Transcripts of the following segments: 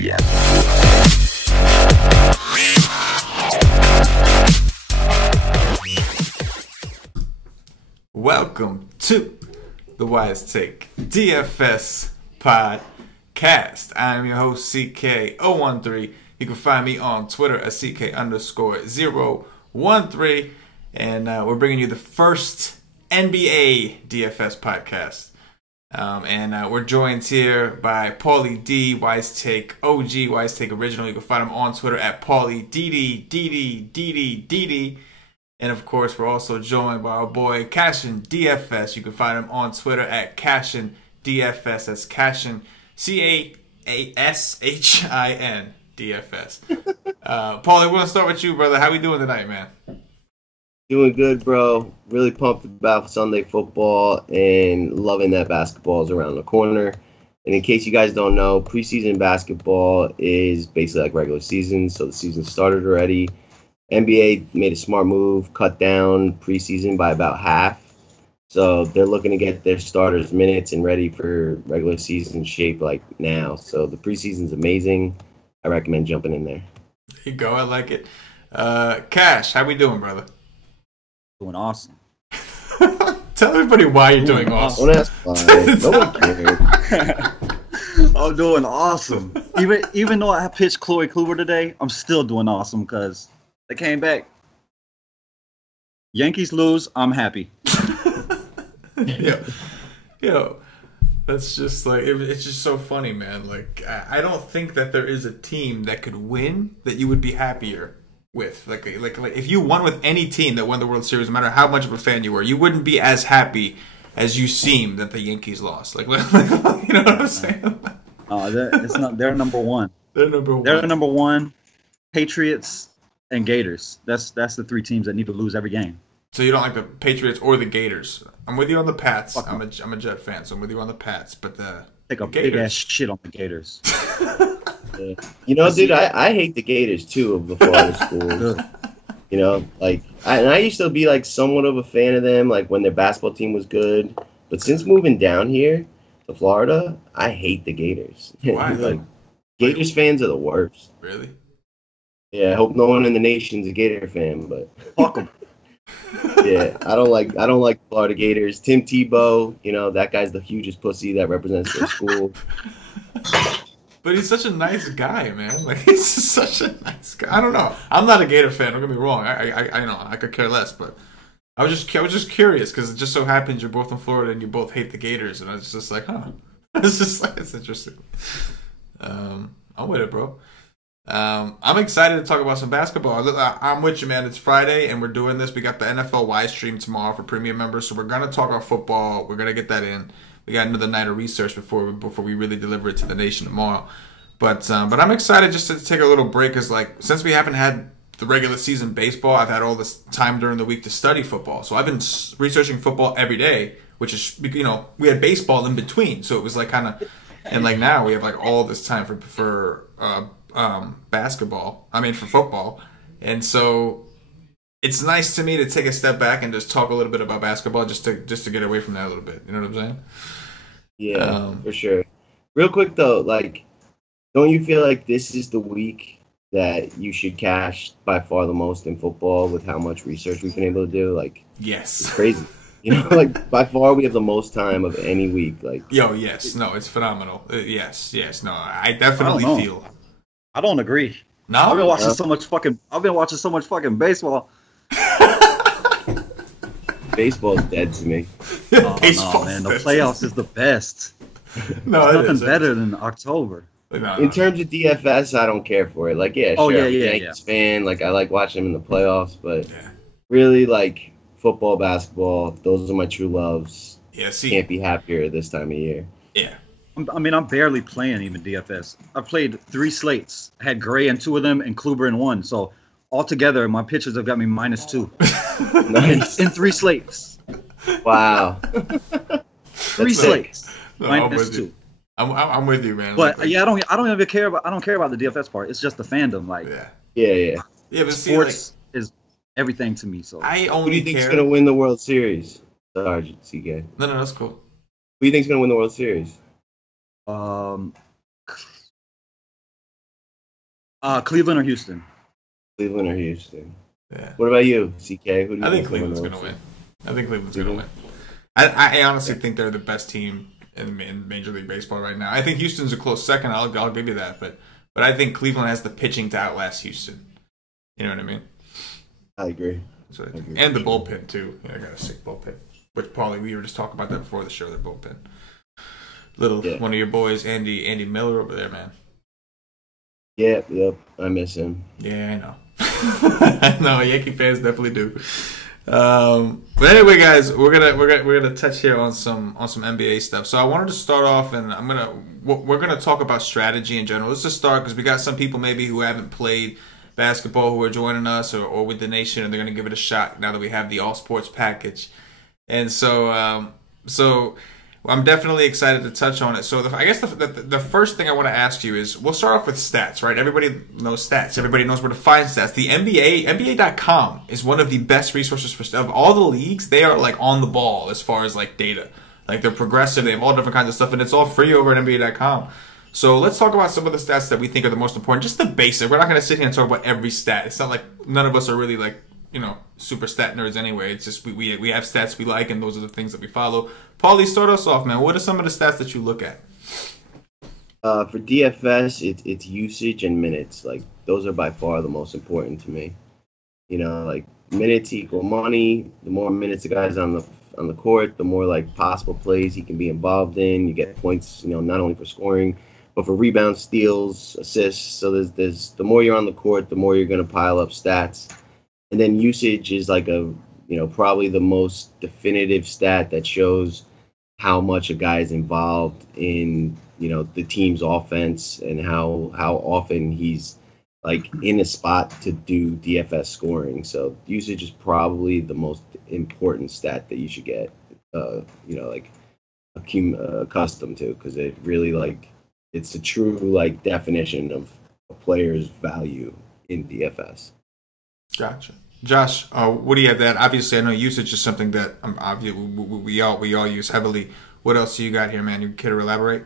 Yeah. Welcome to the WiseTake DFS podcast. I'm your host, CK013. You can find me on Twitter at CK_013. And we're bringing you the first NBA DFS podcast. And we're joined here by Paulie D, WiseTake OG, WiseTake Original. You can find him on Twitter at Paulie D. And of course, we're also joined by our boy CashinDFS. You can find him on Twitter at CashinDFS. That's Cashin, CASHIN DFS. Paulie, we're gonna start with you, brother. How we doing tonight, man? Doing good, bro. Really pumped about Sunday football and loving that basketball is around the corner. And in case you guys don't know, preseason basketball is basically like regular season, so the season started already. NBA made a smart move, cut down preseason by about half. So they're looking to get their starters minutes and ready for regular season shape like now. So the preseason's amazing. I recommend jumping in there. There you go. I like it. Cash, how we doing, brother? Doing awesome. Tell everybody why you're doing awesome. Oh, that's fine. No one cares. I'm doing awesome. Even though I pitched Chloe Kluber today, I'm still doing awesome because they came back. Yankees lose, I'm happy. Yo, that's just like, it's just so funny, man. Like, I don't think that there is a team that could win that you would be happier with. Like if you won with any team that won the World Series, no matter how much of a fan you were, you wouldn't be as happy as you seem that the Yankees lost. Like you know what I'm saying? It's not. They're number one. They're number one. They're number one. Patriots and Gators. That's the three teams that need to lose every game. So you don't like the Patriots or the Gators? I'm with you on the Pats. I'm a Jet fan, so I'm with you on the Pats. But take a big ass shit on the Gators. Yeah. You know, dude, I hate the Gators too before the school. You know, like I used to be like somewhat of a fan of them, like when their basketball team was good. But since moving down here to Florida, I hate the Gators. Why? Like Gators fans are the worst. Really? Yeah, I hope no one in the nation's a Gator fan, but fuck them. Yeah, I don't like Florida Gators. Tim Tebow, you know, that guy's the hugest pussy that represents their school. But he's such a nice guy, man. Like, he's such a nice guy. I don't know. I'm not a Gator fan. Don't get me wrong. I know I could care less, but I was just curious because it just so happens you're both in Florida and you both hate the Gators, and I was just like, huh. It's just like, it's interesting. I'm with it, bro. I'm excited to talk about some basketball. I'm with you, man. It's Friday, and we're doing this. We got the NFL Wise stream tomorrow for premium members, so we're gonna talk about football. We're gonna get that in. We got another night of research before we really deliver it to the nation tomorrow. But I'm excited just to take a little break, because like since we haven't had the regular season baseball, I've had all this time during the week to study football. So I've been researching football every day, which is, you know, we had baseball in between, so it was like kind of, and like now we have like all this time for basketball. I mean for football, and so it's nice to me to take a step back and just talk a little bit about basketball, just to get away from that a little bit. You know what I'm saying? Yeah, for sure. Real quick though, like, don't you feel like this is the week that you should cash by far the most in football with how much research we've been able to do? Like, yes, it's crazy. You know, like by far we have the most time of any week. Like, yes, no, it's phenomenal. Yes, no, I definitely feel. I don't agree. No, I've been watching so much fucking baseball. Baseball's dead to me. No, man, the playoffs is the best. No, there's nothing better than October. In terms of DFS, I don't care for it. Like, yeah, sure, I'm a Yankees fan. Like, I like watching them in the playoffs, but really, like, football, basketball, those are my true loves. Yeah, see, can't be happier this time of year. Yeah. I'm barely playing even DFS. I played 3 slates. I had Gray in 2 of them and Kluber in 1. So altogether, my pitchers have got me -2. Nice. in 3 slates. Wow. 3 slates. No, -2. I'm with you, man. But I don't even care about. I don't care about the DFS part. It's just the fandom. Like, yeah. But sports is everything to me. So I who do only you think's care. gonna win the World Series? Sorry, CK. No, that's cool. Who do you think's gonna win the World Series? Cleveland or Houston? Cleveland or Houston? Yeah. What about you, CK? Who do you I think Cleveland's going to win. I think Cleveland's going to win. I honestly think they're the best team in Major League Baseball right now. I think Houston's a close second. I'll give you that, but I think Cleveland has the pitching to outlast Houston. You know what I mean? I agree. That's what I think. And the bullpen too. Yeah, I got a sick bullpen. Which Paulie, we were just talking about that before the show. Their bullpen. One of your boys, Andy Miller over there, man. Yep. I miss him. Yeah, I know. I know. Yankee fans definitely do. But anyway, guys, we're gonna touch here on some NBA stuff. So I wanted to start off, and we're gonna talk about strategy in general. Let's just start because we got some people maybe who haven't played basketball who are joining us or with the nation, and they're gonna give it a shot now that we have the all sports package. And so I'm definitely excited to touch on it. So I guess the first thing I want to ask you is, we'll start off with stats, right? Everybody knows stats. Everybody knows where to find stats. The NBA.com is one of the best resources for of all the leagues. They are like on the ball as far as like data. Like they're progressive. They have all different kinds of stuff, and it's all free over at NBA.com. So let's talk about some of the stats that we think are the most important. Just the basic. We're not going to sit here and talk about every stat. It's not like none of us are really like, super stat nerds anyway. It's just we have stats we like, and those are the things that we follow. Paulie, start us off, man. What are some of the stats that you look at? For DFS, it's usage and minutes. Like those are by far the most important to me. Like minutes equal money. The more minutes the guy's on the court, the more like possible plays he can be involved in. You get points, not only for scoring, but for rebounds, steals, assists. So there's the more you're on the court, the more you're going to pile up stats. And then usage is like probably the most definitive stat that shows how much a guy is involved in, the team's offense and how often he's like in a spot to do DFS scoring. So usage is probably the most important stat that you should get, accustomed to, because it really it's a true definition of a player's value in DFS. Gotcha. Josh, what do you have that? Obviously, I know usage is something that we all use heavily. What else do you got here, man? You care to elaborate?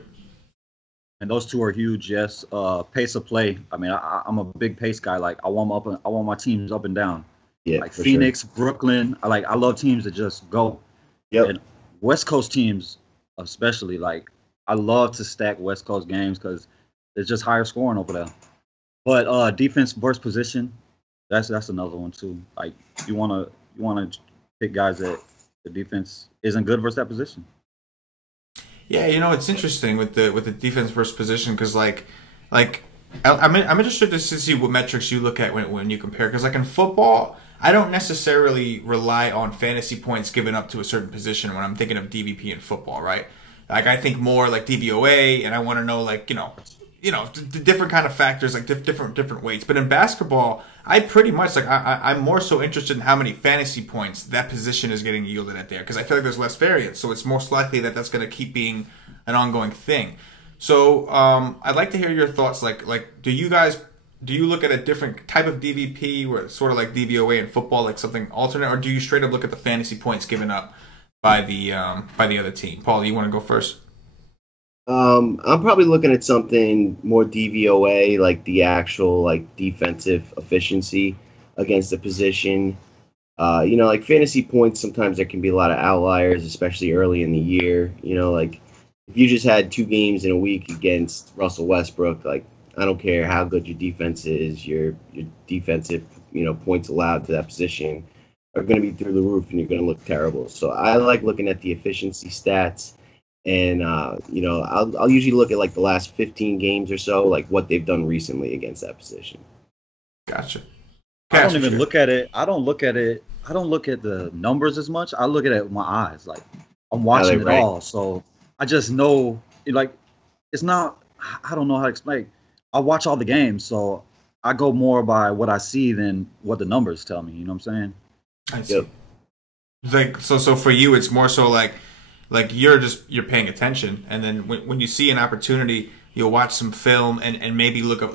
And those two are huge. Yes, pace of play. I mean, I'm a big pace guy. Like I want my teams up and down. Yeah, like Phoenix, sure. Brooklyn. I love teams that just go. Yep. And West Coast teams, especially. Like I love to stack West Coast games because it's just higher scoring over there. But defense versus position. That's another one too. Like you wanna pick guys that the defense isn't good versus that position. Yeah, it's interesting with the defense versus position because I'm interested to see what metrics you look at when you compare, because like in football, I don't necessarily rely on fantasy points given up to a certain position when I'm thinking of DVP in football, right? Like I think more like DVOA, and I want to know the different kind of factors, like different weights. But in basketball, I pretty much I'm more so interested in how many fantasy points that position is getting yielded at there, because I feel like there's less variance, so it's most likely that that's going to keep being an ongoing thing. So I'd like to hear your thoughts. Like do you look at a different type of DVP, where it's sort of like DVOA in football, like something alternate, or do you straight up look at the fantasy points given up by the other team? Paul, you want to go first? I'm probably looking at something more DVOA, like the actual defensive efficiency against the position. Like fantasy points, sometimes there can be a lot of outliers, especially early in the year. If you just had 2 games in a week against Russell Westbrook, I don't care how good your defense is, your defensive, points allowed to that position are going to be through the roof, and you're going to look terrible. So I like looking at the efficiency stats. And, I'll usually look at the last 15 games or so, what they've done recently against that position. Gotcha. I don't even look at it. I don't look at the numbers as much. I look at it with my eyes. I'm watching it all. So I just know, it's not, I don't know how to explain. I watch all the games. So I go more by what I see than what the numbers tell me. You know what I'm saying? I see. Yep. So for you, it's more so you're paying attention, and then when you see an opportunity, you'll watch some film and maybe look up,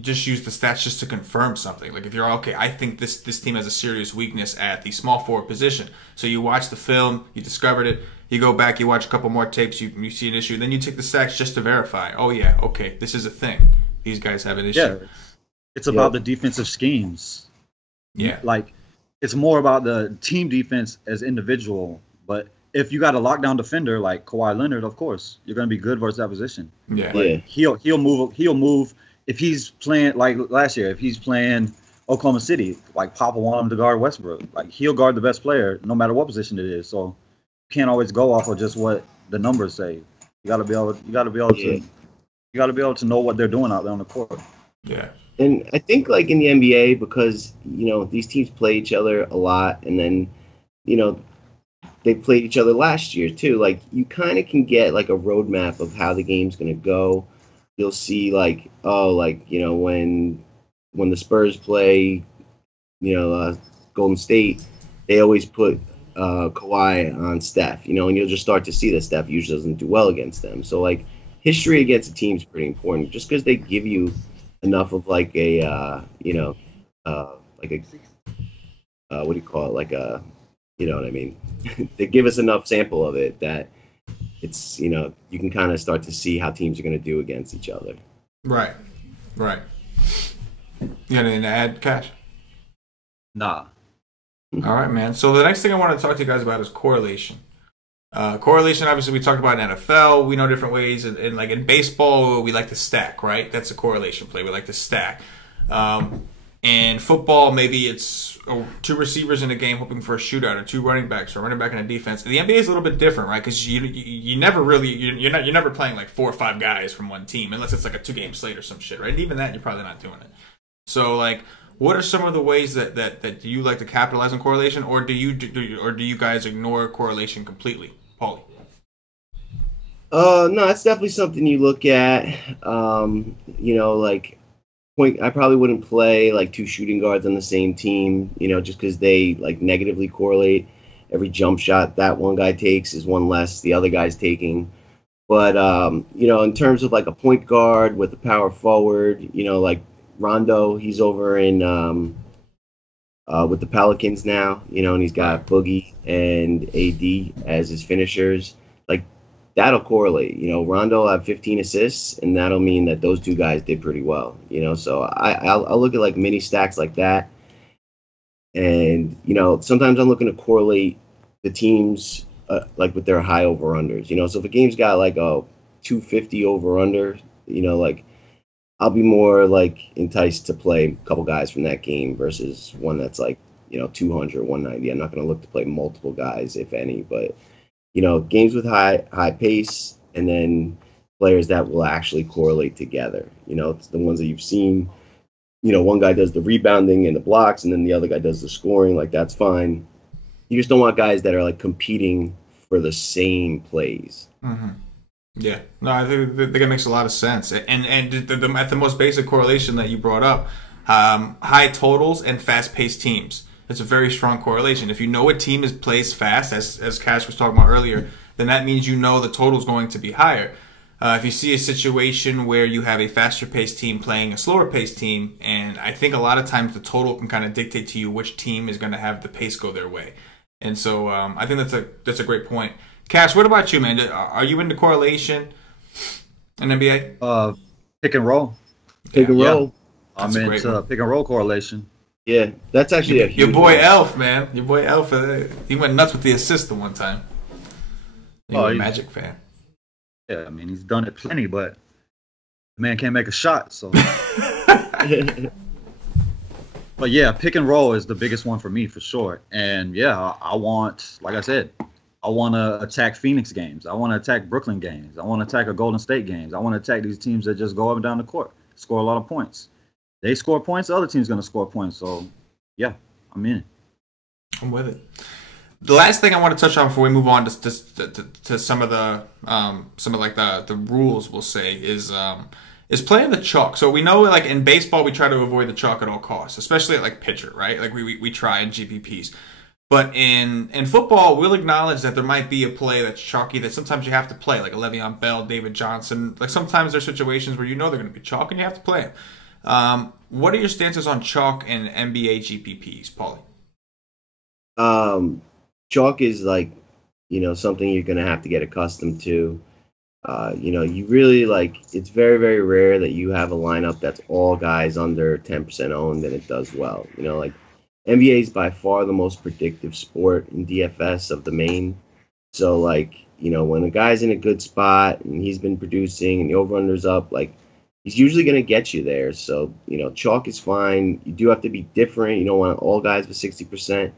just use the stats just to confirm something. Like if you're okay, I think this team has a serious weakness at the small forward position. So you watch the film, you discovered it, you go back, you watch a couple more tapes, you see an issue, then you take the stats just to verify. Oh yeah, okay, this is a thing. These guys have an issue. Yeah. It's about the defensive schemes. Yeah. Like, it's more about the team defense as individual. But if you got a lockdown defender like Kawhi Leonard, of course, you're going to be good versus that position. Yeah. Like, he'll move. If he's playing, like last year, if he's playing Oklahoma City, like Papa want him to guard Westbrook. Like, he'll guard the best player no matter what position it is. So you can't always go off of just what the numbers say. You got to be able to know what they're doing out there on the court. Yeah. And I think, like, in the NBA, because, these teams play each other a lot, and then, they played each other last year, too. Like, you kind of can get, like, a roadmap of how the game's going to go. You'll see, like, when the Spurs play, Golden State, they always put Kawhi on Steph, and you'll just start to see that Steph usually doesn't do well against them. So, like, history against a team is pretty important, just because they give you enough of, like, what do you call it? Like a, you know what I mean? They give us enough sample of it that it's, you can kind of start to see how teams are going to do against each other. Right. You got anything to add, Cash? Nah. All right, man. So the next thing I want to talk to you guys about is correlation. Correlation, obviously, we talked about in NFL. We know different ways. And like in baseball, we like to stack, right? That's a correlation play. We like to stack. In football, maybe it's two receivers in a game hoping for a shootout, or two running backs, or a running back in a defense. The NBA is a little bit different, right? Because you never really you're never playing like 4 or 5 guys from one team, unless it's like a 2-game slate or some shit, right? And even that, you're probably not doing it. So like, what are some of the ways that you like to capitalize on correlation, or do you guys ignore correlation completely? Paulie. No, it's definitely something you look at. Like I probably wouldn't play like 2 shooting guards on the same team, just because they like negatively correlate. Every jump shot that one guy takes is one less the other guy's taking. But in terms of like a point guard with a power forward, like Rondo, he's over in with the Pelicans now, and he's got Boogie and AD as his finishers. Like, that'll correlate. Rondo will have 15 assists, and that'll mean that those 2 guys did pretty well. So I'll look at like mini stacks like that, and sometimes I'm looking to correlate the teams like with their high over unders. So if a game's got like a 250 over under, like, I'll be more like enticed to play a couple guys from that game versus one that's like 200, 190. I'm not going to look to play multiple guys, if any, but games with high pace, and then players that will actually correlate together. It's the ones that you've seen. One guy does the rebounding and the blocks, and then the other guy does the scoring. Like, that's fine. You just don't want guys that are like competing for the same plays. Mm-hmm. Yeah, no, I think it makes a lot of sense. And at the most basic correlation that you brought up, high totals and fast-paced teams. It's a very strong correlation. If you know a team plays fast, as Cash was talking about earlier, then that means the total is going to be higher. If you see a situation where you have a faster-paced team playing a slower-paced team, and I think a lot of times the total can kind of dictate to you which team is going to have the pace go their way. And so I think that's a great point. Cash, what about you, man? Are you into correlation in NBA? Pick and roll. Pick and roll. I'm into pick and roll correlation. Yeah, that's actually your boy Elf, man. Your boy Elf, he went nuts with the assist the one time. He's a Magic fan. Yeah, I mean, he's done it plenty, but the man can't make a shot. So, but yeah, pick and roll is the biggest one for me for sure. And yeah, I want, like I said, I want to attack Phoenix games. I want to attack Brooklyn games. I want to attack a Golden State games. I want to attack these teams that just go up and down the court, score a lot of points. They score points, the other team's going to score points. So, yeah, I'm in. I'm with it. The last thing I want to touch on before we move on to some of the rules, we'll say, is playing the chalk. So we know, like, in baseball, we try to avoid the chalk at all costs, especially at, like, pitcher, right? Like, we try in GPPs. But in football, we'll acknowledge that there might be a play that's chalky that sometimes you have to play, like a Le'Veon Bell, David Johnson. Like, sometimes there's situations where they're going to be chalk and you have to play them. What are your stances on chalk and NBA GPPs, Paulie? Chalk is like, something you're going to have to get accustomed to. You really it's very, very rare that you have a lineup that's all guys under 10% owned and it does well. NBA is by far the most predictive sport in DFS of the main. So, when a guy's in a good spot and he's been producing and the over-under's up, he's usually going to get you there. So, chalk is fine. You do have to be different. You don't want all guys with 60%.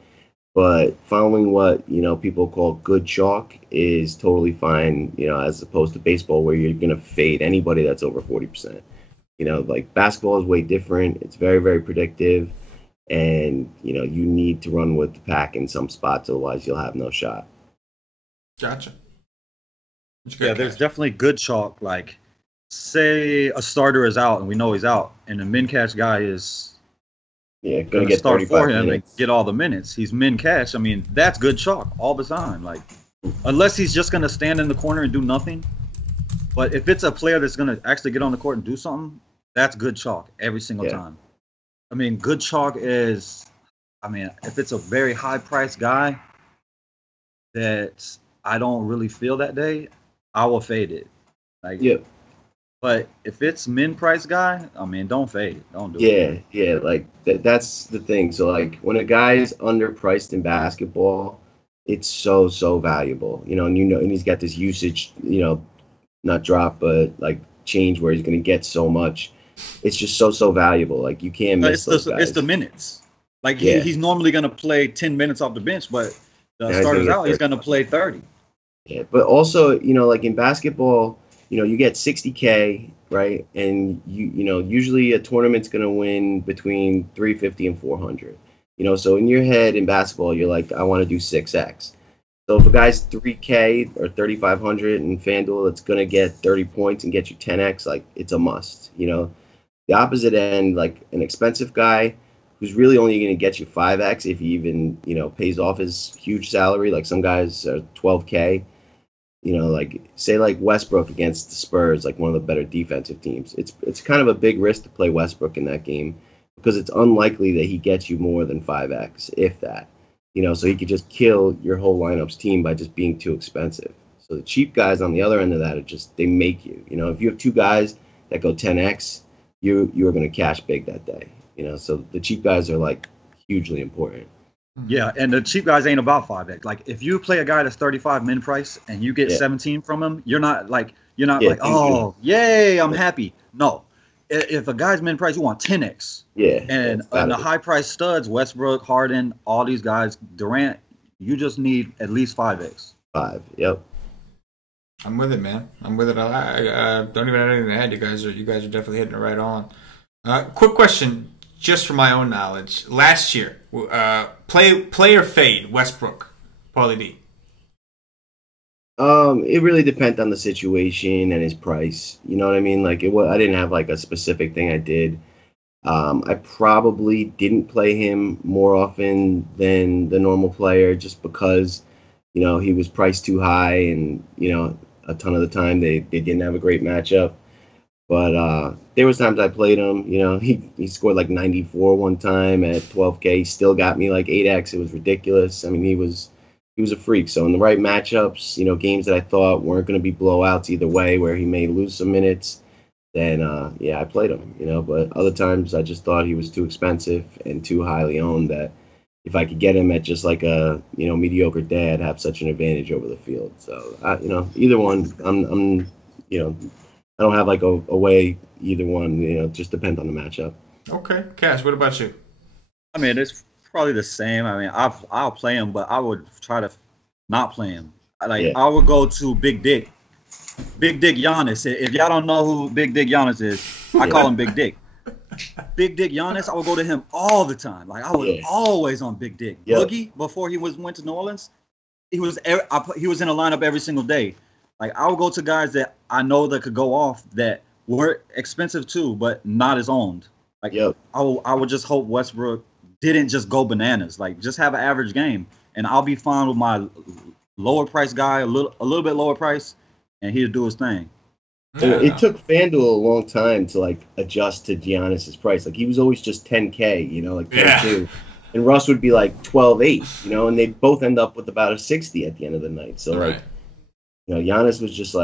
But following what, people call good chalk is totally fine, as opposed to baseball where you're going to fade anybody that's over 40%. Basketball is way different. It's very, very predictive. And, you need to run with the pack in some spots. Otherwise, you'll have no shot. Gotcha. Yeah, there's definitely good chalk. Say a starter is out and we know he's out. And the min cash guy is... Yeah, going to get start for him and get all the minutes. He's min cash. I mean, that's good chalk all the time. Unless he's just going to stand in the corner and do nothing. But if it's a player that's going to actually get on the court and do something, that's good chalk every single time. I mean, good chalk is, if it's a very high-priced guy that I don't really feel that day, I will fade it. But if it's min-price guy, don't fade it. Don't do it. Yeah, that's the thing. So, when a guy is underpriced in basketball, it's so, so valuable. And he's got this usage, not drop, but, change where he's going to get so much. It's just so, so valuable. You can't miss those guys. It's the minutes. He's normally going to play 10 minutes off the bench, but the starter's out, he's going to play 30. Yeah, but also, in basketball... you get 60K, right? And usually a tournament's going to win between 350 and 400. So in your head in basketball, you're like, I want to do 6x. So if a guy's 3K or 3,500 in FanDuel, it's going to get 30 points and get you 10x. It's a must. The opposite end, an expensive guy who's really only going to get you 5x if he even, pays off his huge salary. Some guys are 12K. Say Westbrook against the Spurs, one of the better defensive teams. It's kind of a big risk to play Westbrook in that game because it's unlikely that he gets you more than 5x, if that. So he could just kill your whole lineup's team by just being too expensive. So the cheap guys on the other end of that they make you. If you have two guys that go 10x, you are going to cash big that day. So the cheap guys are hugely important. Yeah, and the cheap guys ain't about 5x. If you play a guy that's 35 min price and you get 17 from him, you're not oh, yay, I'm happy. No. If a guy's min price, you want 10x. Yeah. And the high price studs, Westbrook, Harden, all these guys, Durant, you just need at least 5x. 5, yep. I'm with it, man. I'm with it. I don't even have anything to add. You guys are definitely hitting it right on. Quick question. Just for my own knowledge, last year, player fade Westbrook, Paulie D. It really depends on the situation and his price. You know what I mean? I didn't have a specific thing I did. I probably didn't play him more often than the normal player just because, he was priced too high and, a ton of the time they didn't have a great matchup. But there was times I played him. He scored 94 one time at 12K. He still got me 8x. It was ridiculous. He was a freak. So in the right matchups, games that I thought weren't going to be blowouts either way, where he may lose some minutes, then I played him. But other times I just thought he was too expensive and too highly owned that if I could get him at just a mediocre day, I'd have such an advantage over the field. So either one, I'm I don't have a way either one. It just depends on the matchup. Okay, Cash. What about you? It's probably the same. I'll play him, but I would try to not play him. I would go to Big Dick Giannis. If y'all don't know who Big Dick Giannis is, I call him Big Dick. Big Dick Giannis, I would go to him all the time. I was always on Big Dick. Yep. Boogie, before he went to New Orleans, he was in a lineup every single day. I would go to guys that I know that could go off that were expensive too, but not as owned. I would just hope Westbrook didn't just go bananas. Just have an average game, and I'll be fine with my lower price guy, a little bit lower price, and he'll do his thing. Yeah. It took FanDuel a long time to adjust to Giannis's price. He was always just 10K, 10 and Russ would be 12.8, and they'd both end up with about a 60 at the end of the night. So Giannis was just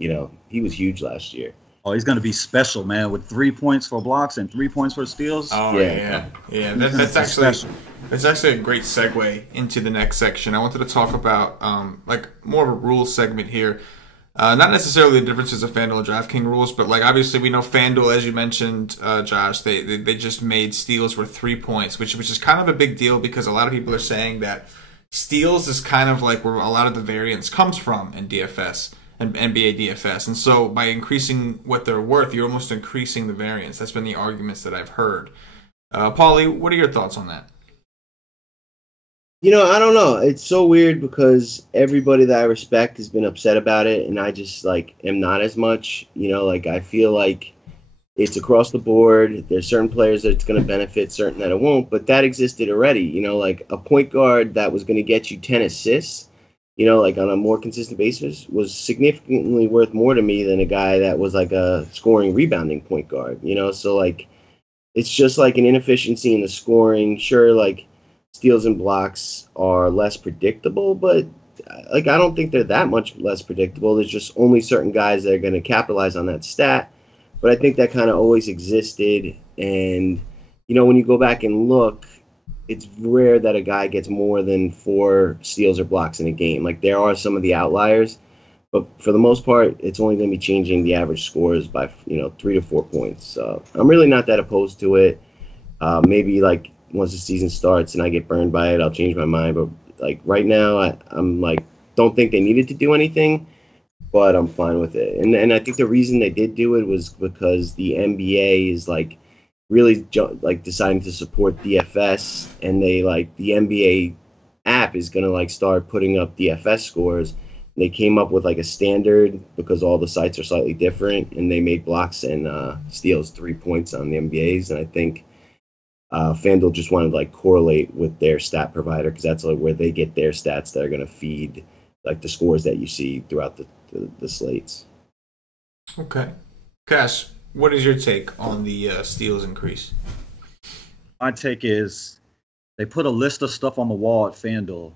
he was huge last year. Oh, he's gonna be special, man, with 3 points for blocks and 3 points for steals. Oh yeah. That's actually a great segue into the next section. I wanted to talk about like more of a rules segment here. Not necessarily the differences of FanDuel and DraftKings rules, but like obviously we know FanDuel, as you mentioned, Josh, they just made steals worth 3 points, which is kind of a big deal because a lot of people are saying that steals is kind of like where a lot of the variance comes from in DFS and NBA DFS. And so by increasing what they're worth, you're almost increasing the variance. That's been the arguments that I've heard. Paulie, what are your thoughts on that? I don't know. It's so weird because everybody that I respect has been upset about it, and I just am not as much. I feel like it's across the board. There's certain players that it's going to benefit, certain that it won't. But that existed already. Like a point guard that was going to get you 10 assists, on a more consistent basis, was significantly worth more to me than a guy that was like a scoring, rebounding point guard. So it's just like an inefficiency in the scoring. Sure, steals and blocks are less predictable, but I don't think they're that much less predictable. There's just only certain guys that are going to capitalize on that stat. But I think that kind of always existed. And, when you go back and look, it's rare that a guy gets more than 4 steals or blocks in a game. There are some of the outliers, but for the most part, it's only going to be changing the average scores by, 3 to 4 points. So I'm really not that opposed to it. Maybe once the season starts and I get burned by it, I'll change my mind. But right now, I'm don't think they needed to do anything, but I'm fine with it. And I think the reason they did do it was because the NBA is really deciding to support DFS, and they the NBA app is gonna start putting up DFS scores. They came up with a standard because all the sites are slightly different, and they made blocks and steals 3 points on the NBAs, and I think FanDuel just wanted to correlate with their stat provider because that's where they get their stats that are going to feed the scores that you see throughout the slates. Okay. Cash, what is your take on the steals increase? My take is they put a list of stuff on the wall at FanDuel,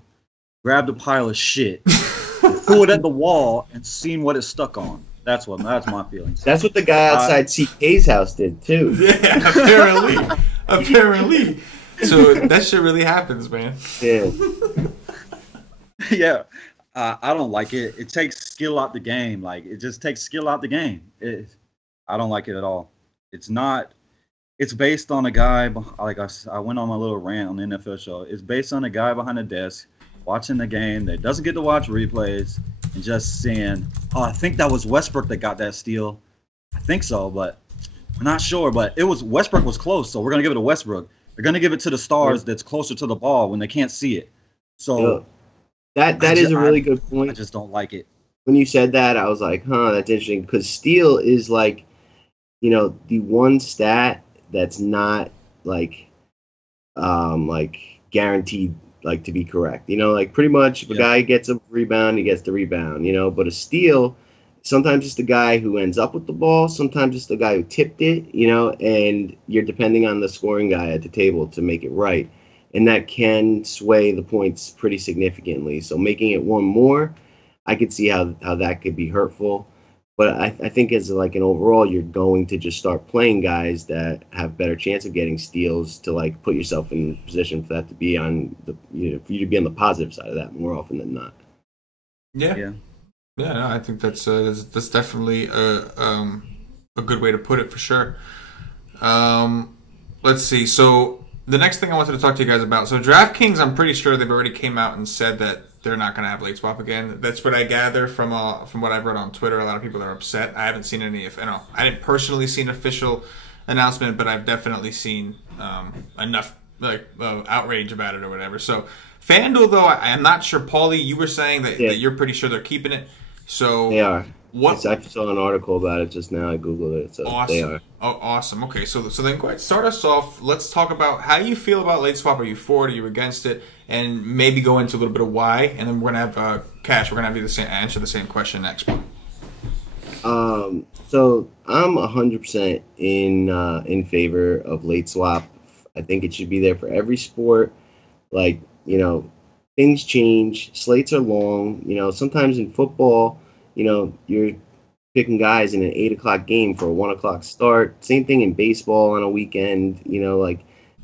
grabbed a pile of shit, threw it at the wall, and seen what it stuck on. That's my feelings. That's what the guy outside CK's house did too. Yeah, apparently. Apparently. So that shit really happens, man. Yeah. Yeah. I don't like it. It takes skill out the game. It just takes skill out the game. I don't like it at all. It's not. It's based on a guy. I went on my little rant on the NFL show. It's based on a guy behind the desk watching the game that doesn't get to watch replays and just saying, "Oh, I think that was Westbrook that got that steal." I think so, but we're not sure. But it was Westbrook was close, so we're gonna give it to Westbrook. They're gonna give it to the stars that's closer to the ball when they can't see it. So that is a really good point. I just don't like it. When you said that, I was like, "Huh, that's interesting." Because steal is the one stat that's not guaranteed to be correct. Pretty much if a guy gets a rebound, he gets the rebound. But a steal, sometimes it's the guy who ends up with the ball, sometimes it's the guy who tipped it. And you're depending on the scoring guy at the table to make it right, and that can sway the points pretty significantly. So making it one more, I could see how that could be hurtful. But I think as an overall, you're going to just start playing guys that have better chance of getting steals to put yourself in position for that to be on the for you to be on the positive side of that more often than not. Yeah. No, I think that's definitely a good way to put it for sure. Let's see. So the next thing I wanted to talk to you guys about. So DraftKings, I'm pretty sure they've already came out and said that they're not going to have late swap again. That's what I gather from what I've read on Twitter. A lot of people are upset. I haven't seen any. I didn't personally see an official announcement, but I've definitely seen enough outrage about it or whatever. So FanDuel, though, I'm not sure. Paulie, you were saying that you're pretty sure they're keeping it. So they are. I saw an article about it just now. I googled it. So awesome. They are. Oh, awesome. Okay, so then go ahead, start us off. Let's talk about how you feel about late swap. Are you for it? Are you against it? And maybe go into a little bit of why. And then we're gonna have Cash. We're gonna have you answer the same question next. So I'm 100% in favor of late swap. I think it should be there for every sport. Things change. Slates are long. Sometimes in football, you're picking guys in an 8 o'clock game for a 1 o'clock start. Same thing in baseball on a weekend. You know, like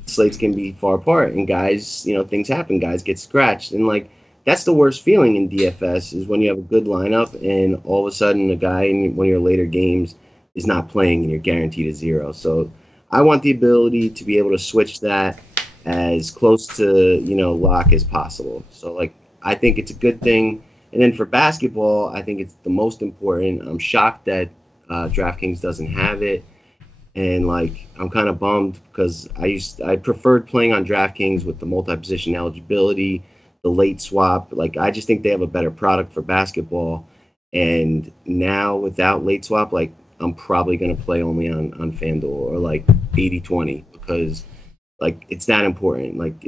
slates can be far apart, and guys, you know, things happen. Guys get scratched, and like that's the worst feeling in DFS is when you have a good lineup and all of a sudden a guy in one of your later games is not playing and you're guaranteed a 0. So I want the ability to be able to switch that as close to, you know, lock as possible. So like I think it's a good thing. And then for basketball, I think it's the most important. I'm shocked that DraftKings doesn't have it. And like I'm kind of bummed because I preferred playing on DraftKings with the multi-position eligibility, the late swap. Like I just think they have a better product for basketball. And now without late swap, like I'm probably going to play only on FanDuel or like 80-20 because like it's that important. Like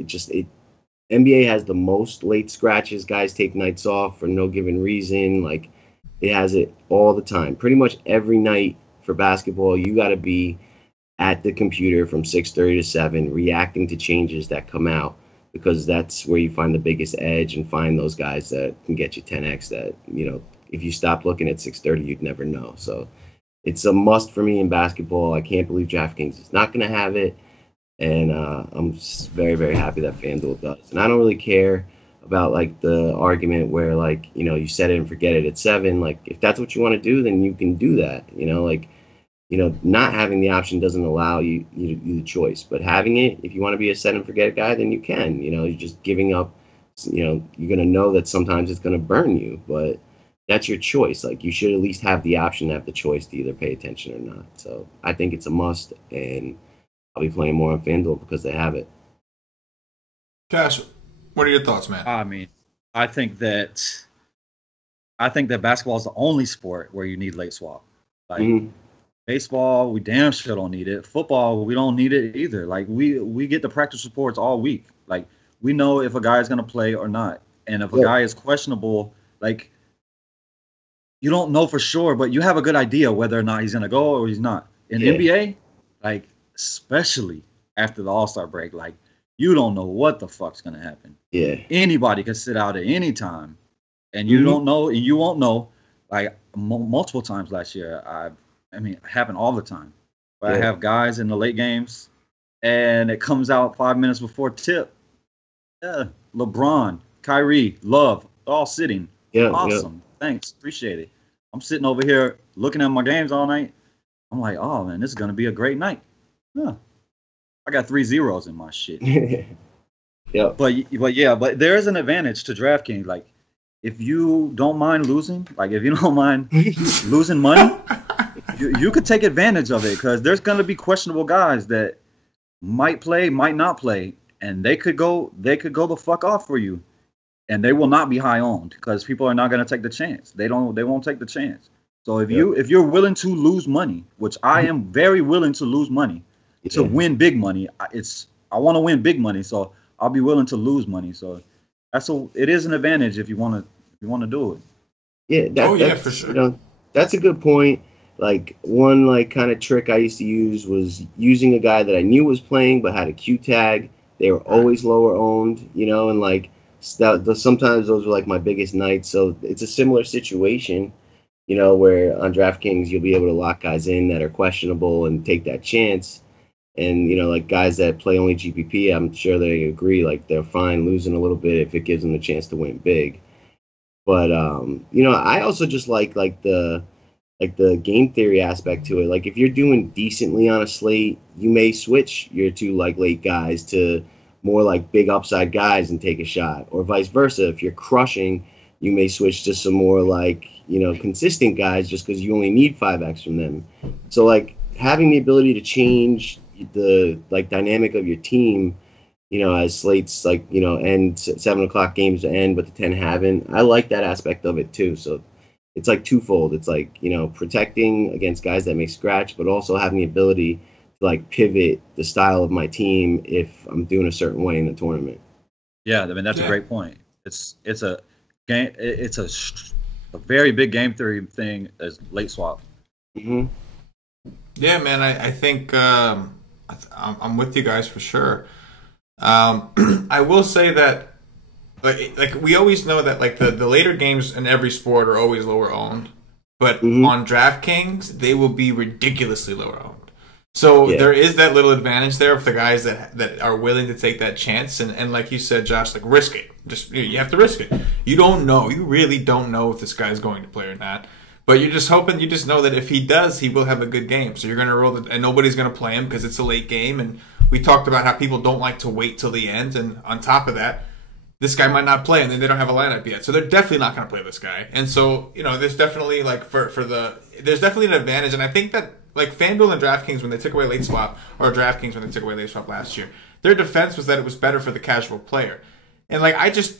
NBA has the most late scratches. Guys take nights off for no given reason. Like it has it all the time. Pretty much every night for basketball, you got to be at the computer from 6:30 to 7 reacting to changes that come out, because that's where you find the biggest edge and find those guys that can get you 10x that, you know, if you stop looking at 6:30, you'd never know. So it's a must for me in basketball. I can't believe DraftKings is not going to have it. And I'm just very, very happy that FanDuel does. And I don't really care about like the argument where like, you know, you set it and forget it at 7. Like if that's what you want to do, then you can do that. You know, like, you know, not having the option doesn't allow you the choice, but having it, if you want to be a set and forget guy, then you can. You know, you're just giving up. You know, you're going to know that sometimes it's going to burn you, but that's your choice. Like you should at least have the option to have the choice to either pay attention or not. So I think it's a must, and I'll be playing more on FanDuel because they have it. Cash, what are your thoughts, man? I mean, I think that basketball is the only sport where you need late swap. Like baseball, we damn sure don't need it. Football, we don't need it either. Like we get the practice reports all week. Like we know if a guy is going to play or not, and if a guy is questionable, like you don't know for sure, but you have a good idea whether or not he's going to go or he's not. In NBA, like especially after the All-Star break, like you don't know what the fuck's going to happen. Yeah. Anybody could sit out at any time, and you don't know, and you won't know. Like multiple times last year, I mean, it happened all the time. But I have guys in the late games, and it comes out 5 minutes before tip. Yeah, LeBron, Kyrie, Love, all sitting. Yeah, awesome. Thanks, appreciate it. I'm sitting over here looking at my games all night. I'm like, oh man, this is gonna be a great night. Huh. I got 3 zeros in my shit. Yeah. But there is an advantage to DraftKings. Like, if you don't mind losing, like if you don't mind losing money, you could take advantage of it, because there's gonna be questionable guys that might play, might not play, and they could go the fuck off for you, and they will not be high owned because people are not gonna take the chance. They won't take the chance. So if you're willing to lose money, which I am very willing to lose money to win big money, I want to win big money, so I'll be willing to lose money. So it is an advantage if you want to do it. Yeah, that's for sure. You know, that's a good point. Like one like kind of trick I used to use was using a guy that I knew was playing but had a Q tag. They were always lower owned, you know, and like sometimes those were like my biggest nights. So it's a similar situation, you know, where on DraftKings you'll be able to lock guys in that are questionable and take that chance. And, you know, like guys that play only GPP, I'm sure they agree, like they're fine losing a little bit if it gives them the chance to win big. But, you know, I also just like the game theory aspect to it. Like if you're doing decently on a slate, you may switch your 2 like late guys to more like big upside guys and take a shot, or vice versa. If you're crushing, you may switch to some more like, you know, consistent guys just because you only need 5x from them. So like having the ability to change the like dynamic of your team, you know, as slates like, you know, end 7 o'clock games to end, but the 10 haven't. I like that aspect of it too. So it's like twofold. It's like, you know, protecting against guys that may scratch, but also having the ability to like pivot the style of my team if I'm doing a certain way in the tournament. Yeah, I mean that's a great point. It's a game. It's a very big game theory thing as late swap. Yeah, man. I think I'm with you guys for sure. I will say that like we always know that like the later games in every sport are always lower owned. but on DraftKings, they will be ridiculously lower owned. So there is that little advantage there of the guys that are willing to take that chance. And like you said, Josh, like risk it. Just you have to risk it. You don't know. You really don't know if this guy's going to play or not. But you're just hoping, you just know that if he does, he will have a good game. So you're going to roll it, and nobody's going to play him because it's a late game. And we talked about how people don't like to wait till the end. And on top of that, this guy might not play, and then they don't have a lineup yet. So they're definitely not going to play this guy. And so, there's definitely, like, there's definitely an advantage. And I think that, like, FanDuel and DraftKings, when they took away late swap, or DraftKings when they took away late swap last year, their defense was that it was better for the casual player. And, like, I just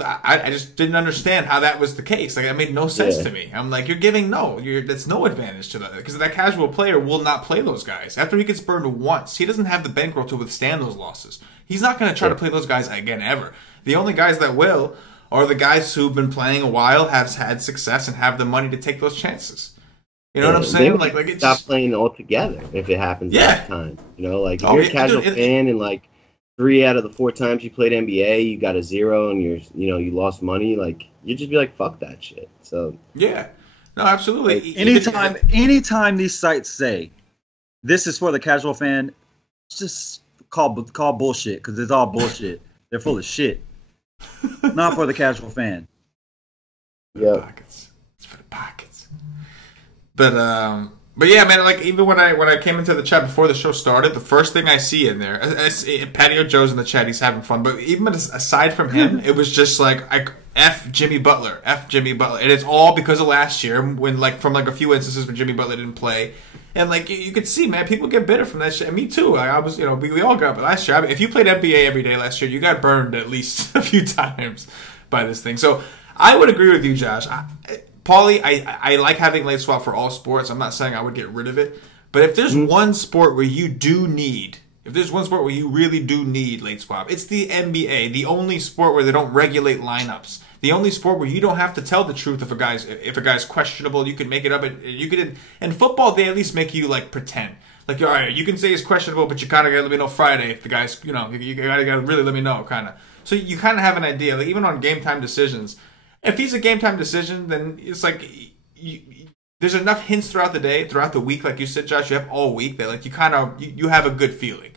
didn't understand how that was the case. Like, that made no sense to me. I'm like, that's no advantage to that. Because that casual player will not play those guys. After he gets burned once, he doesn't have the bankroll to withstand those losses. He's not going to try to play those guys again ever. The only guys that will are the guys who've been playing a while, have had success, and have the money to take those chances. You know what I'm saying? Like it's stop playing altogether if it happens that time. Like if you're a casual fan and like 3 out of the 4 times you played NBA, you got a 0 and you lost money, like you just be like, fuck that shit. So yeah, no, absolutely. Like, anytime these sites say this is for the casual fan, just call bullshit because it's all bullshit. They're full of shit. Not for the casual fan. Yeah, it's for the pockets. But yeah, man. Like even when I came into the chat before the show started, the first thing I see in there, Patio Joe's in the chat. He's having fun. But even aside from him, it was just like F Jimmy Butler, and it's all because of last year when from a few instances when Jimmy Butler didn't play. And like you could see, man, people get bitter from that shit. And me too. I was, we all got last year. I mean, if you played NBA every day last year, you got burned at least a few times by this thing. So I would agree with you, Josh. Paulie, I like having late swap for all sports. I'm not saying I would get rid of it, but if there's one sport where you really do need late swap, it's the NBA. The only sport where they don't regulate lineups. The only sport where you don't have to tell the truth if a guy's questionable. You can make it up. In football, they at least make you like pretend. Like, all right, you can say he's questionable, but you kind of got to let me know Friday if the guy's, you got to really let me know, kind of. So you kind of have an idea. Like, even on game time decisions, if he's a game time decision, then it's like there's enough hints throughout the day, throughout the week, like you said, Josh. You have all week that like you have a good feeling.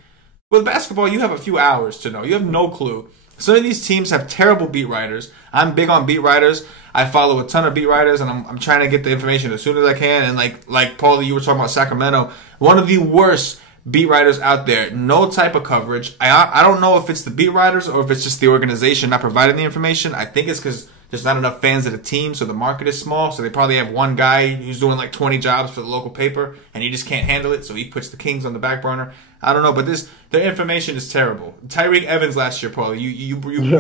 With basketball, you have a few hours to know. You have no clue. Some of these teams have terrible beat writers. I'm big on beat writers. I follow a ton of beat writers, and I'm trying to get the information as soon as I can. And like Paulie, you were talking about Sacramento, one of the worst beat writers out there. No type of coverage. I don't know if it's the beat writers or if it's just the organization not providing the information. I think it's because there's not enough fans at a team, so the market is small. So they probably have one guy who's doing like 20 jobs for the local paper, and he just can't handle it, so he puts the Kings on the back burner. I don't know, but their information is terrible. Tyreek Evans last year, Paulie, you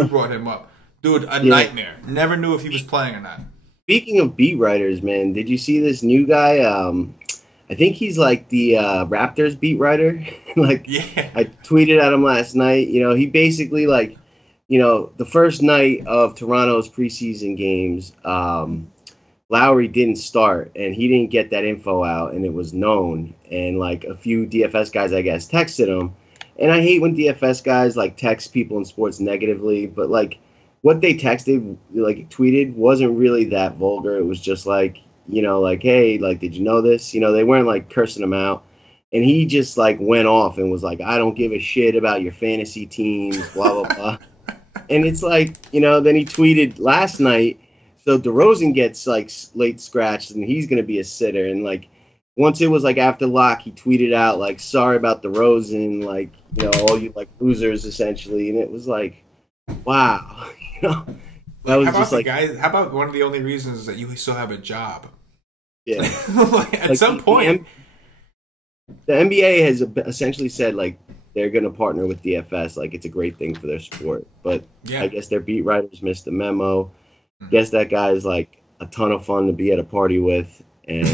brought him up. Dude, nightmare. Never knew if he was playing or not. Speaking of beat writers, man, did you see this new guy? I think he's like the Raptors beat writer. I tweeted at him last night. He basically the first night of Toronto's preseason games, Lowry didn't start, and he didn't get that info out, and it was known. And like a few DFS guys, I guess, texted him. And I hate when DFS guys text people in sports negatively, but what they tweeted wasn't really that vulgar. It was just hey, did you know this? They weren't cursing him out. And he just went off and was like, I don't give a shit about your fantasy teams, blah, blah, blah. And it's then he tweeted last night, so DeRozan gets late scratched and he's going to be a sitter. And once it was after lock, he tweeted out sorry about DeRozan, all you losers essentially. And it was wow. That was how about guys? How about one of the only reasons that you still have a job? Yeah. At some point, the NBA has essentially said they're going to partner with DFS. It's a great thing for their sport. But I guess their beat writers missed the memo. Guess that guy is a ton of fun to be at a party with. And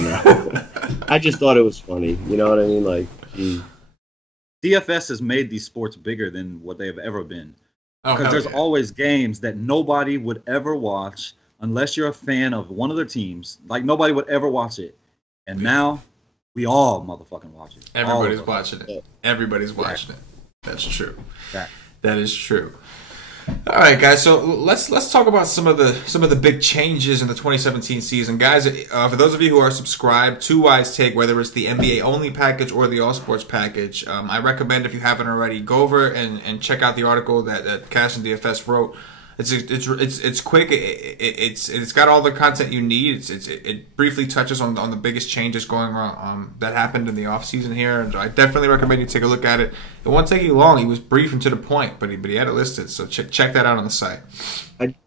I just thought it was funny. You know what I mean? DFS has made these sports bigger than what they have ever been. Because there's always games that nobody would ever watch unless you're a fan of one of their teams. Nobody would ever watch it. And now we all motherfucking watch it. Everybody's watching it. Everybody's watching it. That's true. That is true. All right, guys. So let's talk about some of the big changes in the 2017 season, guys. For those of you who are subscribed to WiseTake, whether it's the NBA only package or the All Sports package, I recommend, if you haven't already, go over and check out the article that CashinDFS wrote. It's quick. It's got all the content you need. It briefly touches on the biggest changes going on that happened in the off season here, and I definitely recommend you take a look at it. It won't take you long. He was brief and to the point, but he had it listed. So check that out on the site.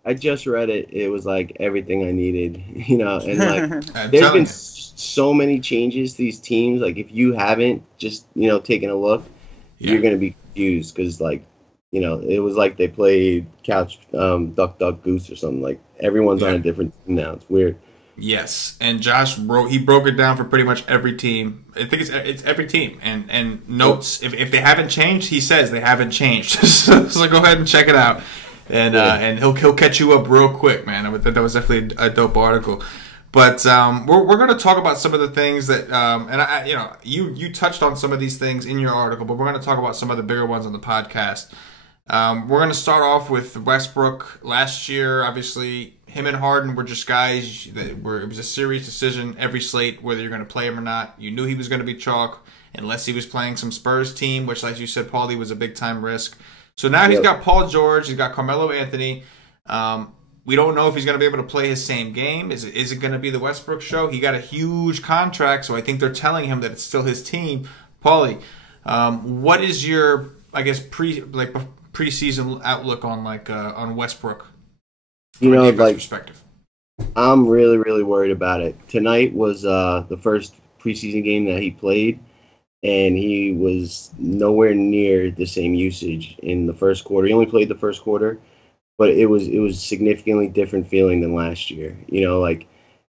I just read it. It was like everything I needed, and like there's been so many changes to these teams. Like if you haven't just taken a look, you're gonna be confused because like. It was like they played couch duck duck goose or something. Like everyone's on a different team now. It's weird. Yes, and Josh broke it down for pretty much every team. I think it's every team and notes. If they haven't changed, he says they haven't changed. So go ahead and check it out, and he'll catch you up real quick, man. That was definitely a dope article. But we're going to talk about some of the things that you touched on some of these things in your article, but we're going to talk about some of the bigger ones on the podcast. We're going to start off with Westbrook. Last year, obviously, him and Harden were just guys it was a serious decision every slate whether you're going to play him or not. You knew he was going to be chalk unless he was playing some Spurs team, which, like you said, Paulie, was a big-time risk. So now he's got Paul George. He's got Carmelo Anthony. We don't know if he's going to be able to play his same game. Is it going to be the Westbrook show? He got a huge contract, so I think they're telling him that it's still his team. Paulie, what is your, I guess, preseason outlook on on Westbrook from a defense perspective? I'm really, really worried about it. Tonight was the first preseason game that he played, and he was nowhere near the same usage in the first quarter. He only played the first quarter, but it was significantly different feeling than last year. Like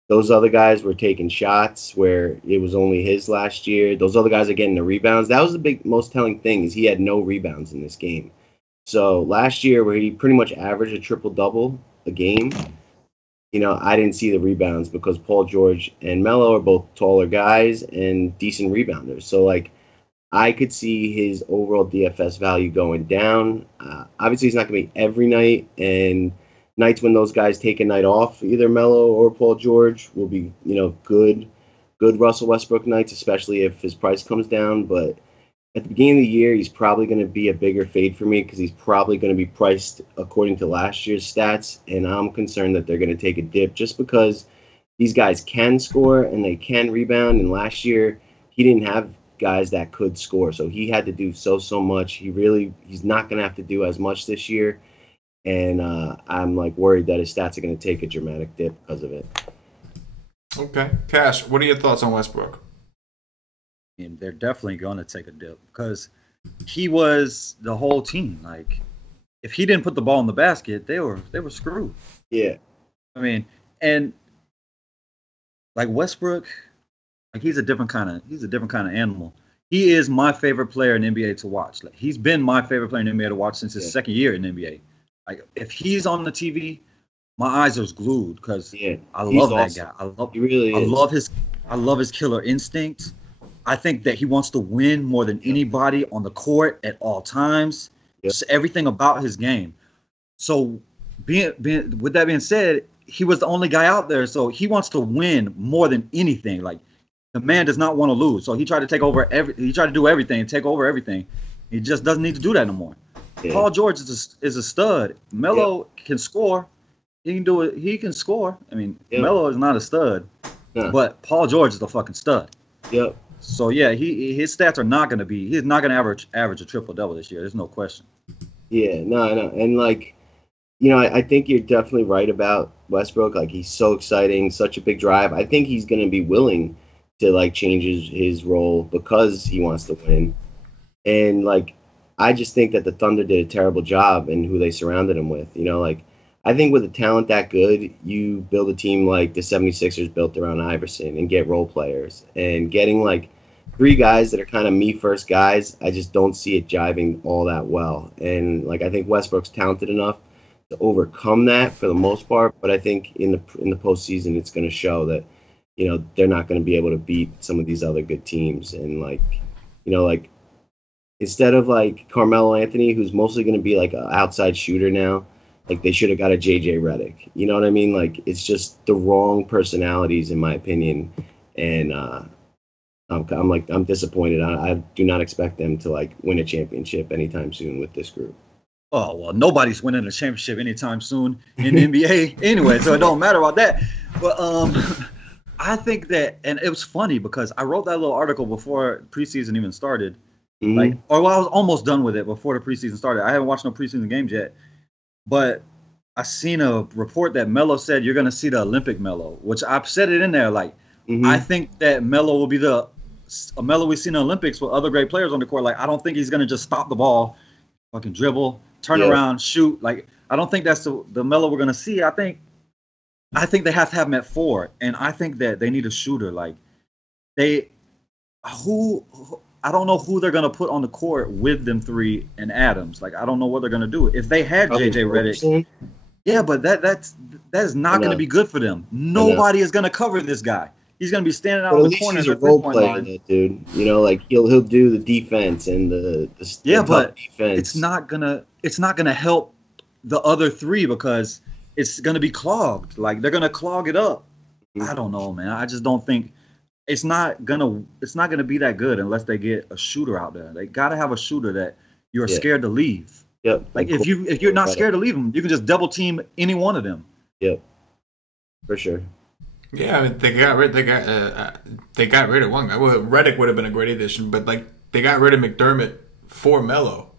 those other guys were taking shots where it was only his last year. Those other guys are getting the rebounds. That was the most telling thing, is he had no rebounds in this game. So last year, where he pretty much averaged a triple-double a game, I didn't see the rebounds because Paul George and Melo are both taller guys and decent rebounders. So, like, I could see his overall DFS value going down. Obviously, it's not going to be every night, and nights when those guys take a night off, either Melo or Paul George, will be, good Russell Westbrook nights, especially if his price comes down. But at the beginning of the year, he's probably going to be a bigger fade for me because he's probably going to be priced according to last year's stats, and I'm concerned that they're going to take a dip just because these guys can score and they can rebound, and last year he didn't have guys that could score, so he had to do so much. He's not going to have to do as much this year, and I'm like worried that his stats are going to take a dramatic dip because of it. Okay. Cash, what are your thoughts on Westbrook? And they're definitely going to take a dip because he was the whole team. Like, if he didn't put the ball in the basket, they were screwed. Yeah. I mean, and like Westbrook, like he's a different kind of animal. He is my favorite player in the NBA to watch. Like, he's been my favorite player in the NBA to watch since his second year in the NBA. Like, if he's on the TV, my eyes are glued because I love that guy. I love his killer instinct. I think that he wants to win more than anybody on the court at all times. Just everything about his game. So, with that being said, he was the only guy out there, so he wants to win more than anything. Like, the man does not want to lose, so he tried to take over he tried to do everything and take over everything. He just doesn't need to do that no more. Yeah. Paul George is a stud. Melo can score. He can do it. He can score. I mean, Melo is not a stud, but Paul George is a fucking stud. Yep. So his stats are not going to be. He's not going to average a triple double this year. There's no question. Yeah, no, and like, I think you're definitely right about Westbrook. Like, he's so exciting, such a big drive. I think he's going to be willing to like change his role because he wants to win. And like, I just think that the Thunder did a terrible job in who they surrounded him with. Like, I think with a talent that good, you build a team like the 76ers built around Iverson and get role players. And getting like 3 guys that are kind of me first guys, I just don't see it jiving all that well. And like, I think Westbrook's talented enough to overcome that for the most part. But I think in the postseason, it's going to show that, they're not going to be able to beat some of these other good teams. And like, like instead of like Carmelo Anthony, who's mostly going to be like an outside shooter now, like they should have got a JJ Redick. You know what I mean? Like it's just the wrong personalities, in my opinion. And I'm disappointed. I do not expect them to like win a championship anytime soon with this group. Oh, well, nobody's winning a championship anytime soon in the NBA anyway, so it don't matter about that. But I think that, and it was funny because I wrote that little article before preseason even started. I was almost done with it before the preseason started. I haven't watched no preseason games yet. But I seen a report that Melo said you're going to see the Olympic Melo, which I've said it in there. Like, I think that Melo will be a Melo we see in the Olympics with other great players on the court. Like, I don't think he's going to just stop the ball, fucking dribble, turn around, shoot. Like, I don't think that's the Melo we're going to see. I think they have to have him at 4, and I think that they need a shooter. Like, I don't know who they're going to put on the court with them 3 and Adams. Like, I don't know what they're going to do. If they had JJ Redick, yeah, but that is not going to be good for them. Nobody is going to cover this guy. He's going to be standing out in the corner. He's a role player, dude. You know, like he'll do the defense and the but defense. It's not gonna help the other 3 because it's gonna be clogged. Like they're gonna clog it up. I don't know, man. I just don't think it's not gonna be that good unless they get a shooter out there. They gotta have a shooter that you're scared to leave. Yep. Like if you're not scared to leave them, you can just double team any one of them. Yep. For sure. Yeah, I mean, they got rid of one guy. Well, Redick would have been a great addition, but like they got rid of McDermott for Melo.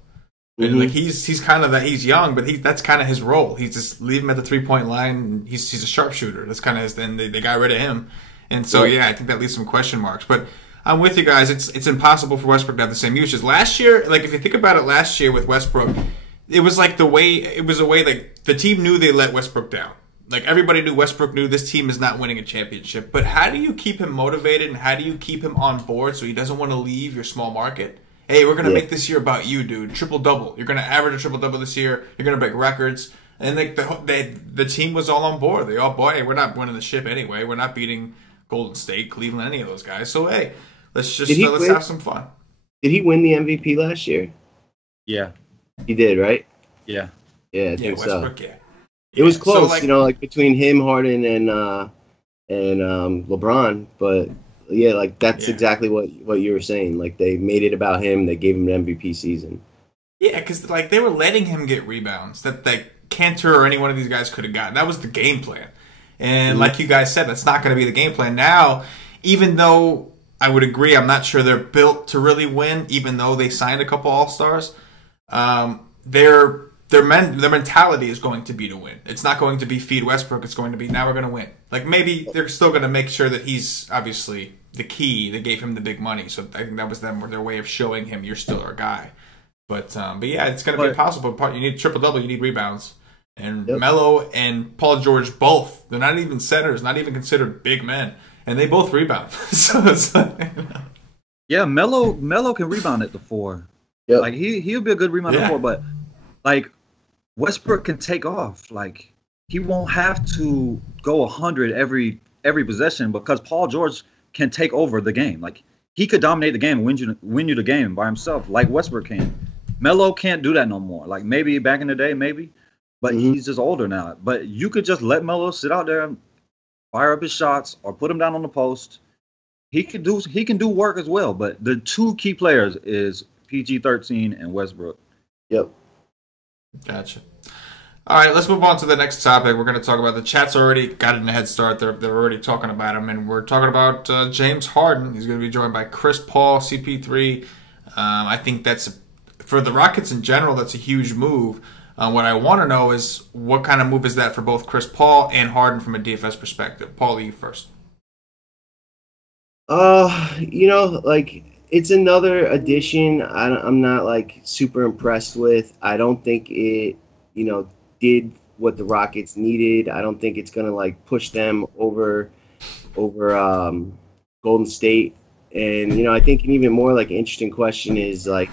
And like he's kind of that. He's young, but that's kind of his role. He's just leave him at the 3-point line. And he's a sharpshooter. That's kind of his. And they got rid of him, and so I think that leaves some question marks. But I'm with you guys. It's impossible for Westbrook to have the same usage. Last year, like if you think about it, last year with Westbrook, it was like a way like the team knew they let Westbrook down. Like everybody knew Westbrook knew this team is not winning a championship. But how do you keep him motivated and how do you keep him on board so he doesn't want to leave your small market? Hey, we're going to make this year about you, dude. Triple-double. You're going to average a triple-double this year. You're going to break records. And like the team was all on board. They all, boy, we're not winning the ship anyway. We're not beating Golden State, Cleveland, any of those guys. So, hey, let's have some fun. Did he win the MVP last year? Yeah. He did, right? Yeah. Yeah, I think Westbrook, so. It was close, like between him, Harden, and LeBron. But yeah, like that's exactly what you were saying. Like they made it about him. They gave him an MVP season. Yeah, because like they were letting him get rebounds that Cantor or any one of these guys could have gotten. That was the game plan. And like you guys said, that's not going to be the game plan now. Even though I would agree, I'm not sure they're built to really win. Even though they signed a couple All-Stars, their mentality is going to be to win. It's not going to be feed Westbrook. It's going to be now we're going to win. Like maybe they're still going to make sure that he's obviously the key. They gave him the big money, so I think that was their way of showing him you're still our guy. But yeah, it's going to be impossible. You need triple-double. You need rebounds. And Melo and Paul George both. They're not even centers. Not even considered big men, and they both rebound. So it's like, yeah, Melo can rebound at the 4. Yep. Like he'll be a good rebounder at the 4, but like Westbrook can take off. Like he won't have to go 100 every possession because Paul George can take over the game. Like he could dominate the game and win you the game by himself, like Westbrook can. Melo can't do that no more. Like maybe back in the day, but he's just older now. But you could just let Melo sit out there and fire up his shots or put him down on the post. He can do work as well. But the 2 key players is PG-13 and Westbrook. Yep. Gotcha. All right, let's move on to the next topic. We're going to talk about the chat's already got in a head start. They're already talking about him, and we're talking about James Harden. He's going to be joined by Chris Paul, CP3. I think that's for the Rockets in general. That's a huge move. What I want to know is what kind of move is that for both Chris Paul and Harden from a DFS perspective. Paulie, you first. Like it's another addition. I'm not like super impressed with. I don't think it, did what the Rockets needed. I don't think it's gonna like push them over Golden State. And I think an even more like interesting question is like,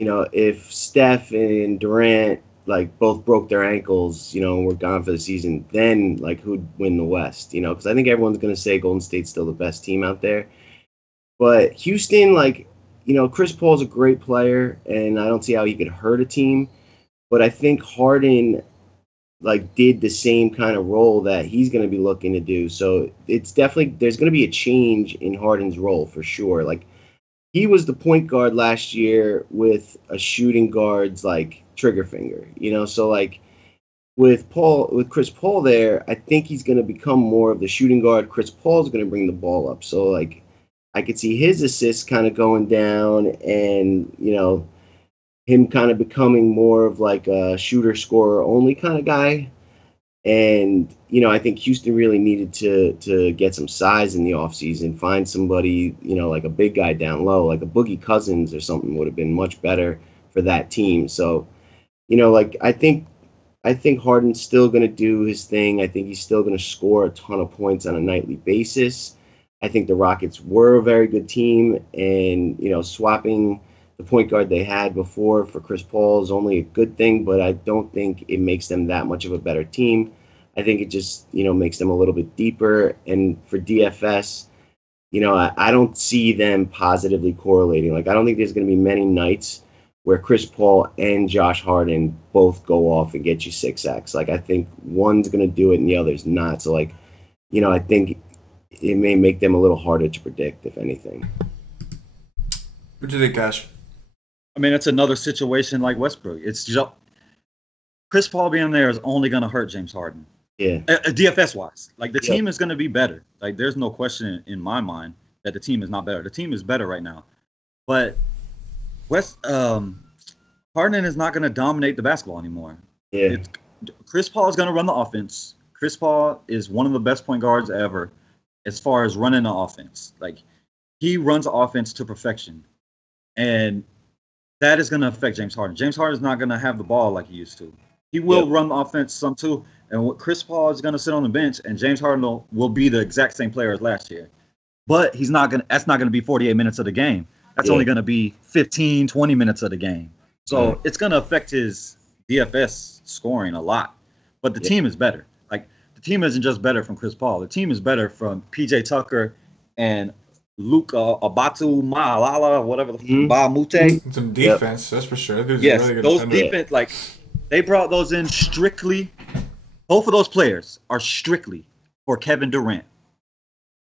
if Steph and Durant like both broke their ankles, and were gone for the season, then like who'd win the West? Because I think everyone's gonna say Golden State's still the best team out there. But Houston, like, Chris Paul's a great player, and I don't see how he could hurt a team. But I think Harden did the same kind of role that he's going to be looking to do. So it's definitely, there's going to be a change in Harden's role for sure. Like, he was the point guard last year with a shooting guard's trigger finger, So with Chris Paul there, I think he's going to become more of the shooting guard. Chris Paul's going to bring the ball up. So I could see his assists kind of going down, and him kind of becoming more of a shooter scorer only kind of guy. And I think Houston really needed to get some size in the offseason, find somebody like a big guy down low, like a Boogie Cousins or something would have been much better for that team. So I think Harden's still going to do his thing. I think he's still going to score a ton of points on a nightly basis. I think the Rockets were a very good team, and swapping the point guard they had before for Chris Paul is only a good thing, but I don't think it makes them that much of a better team. I think it just, makes them a little bit deeper. And for DFS, I don't see them positively correlating. I don't think there's going to be many nights where Chris Paul and Josh Harden both go off and get you 6x. I think one's going to do it and the other's not. So, I think it may make them a little harder to predict, if anything. What do you think, Cash? I mean, it's another situation like Westbrook. It's just Chris Paul being there is only going to hurt James Harden. Yeah. DFS wise, the team is going to be better. There's no question in my mind that the team is not better. The team is better right now, but Harden is not going to dominate the basketball anymore. Yeah. Chris Paul is going to run the offense. Chris Paul is one of the best point guards ever as far as running the offense. He runs the offense to perfection, and that is going to affect James Harden. James Harden is not going to have the ball like he used to. He will run the offense some too, and Chris Paul is going to sit on the bench, and James Harden will be the exact same player as last year. But that's not going to be 48 minutes of the game. That's only going to be 15, 20 minutes of the game. So it's going to affect his DFS scoring a lot. But the team is better. The team isn't just better from Chris Paul. The team is better from P.J. Tucker and Luka Abatu Maalala, whatever the Baamute. Some defense, that's for sure. Yes, really good those defense, they brought those in strictly. Both of those players are strictly for Kevin Durant.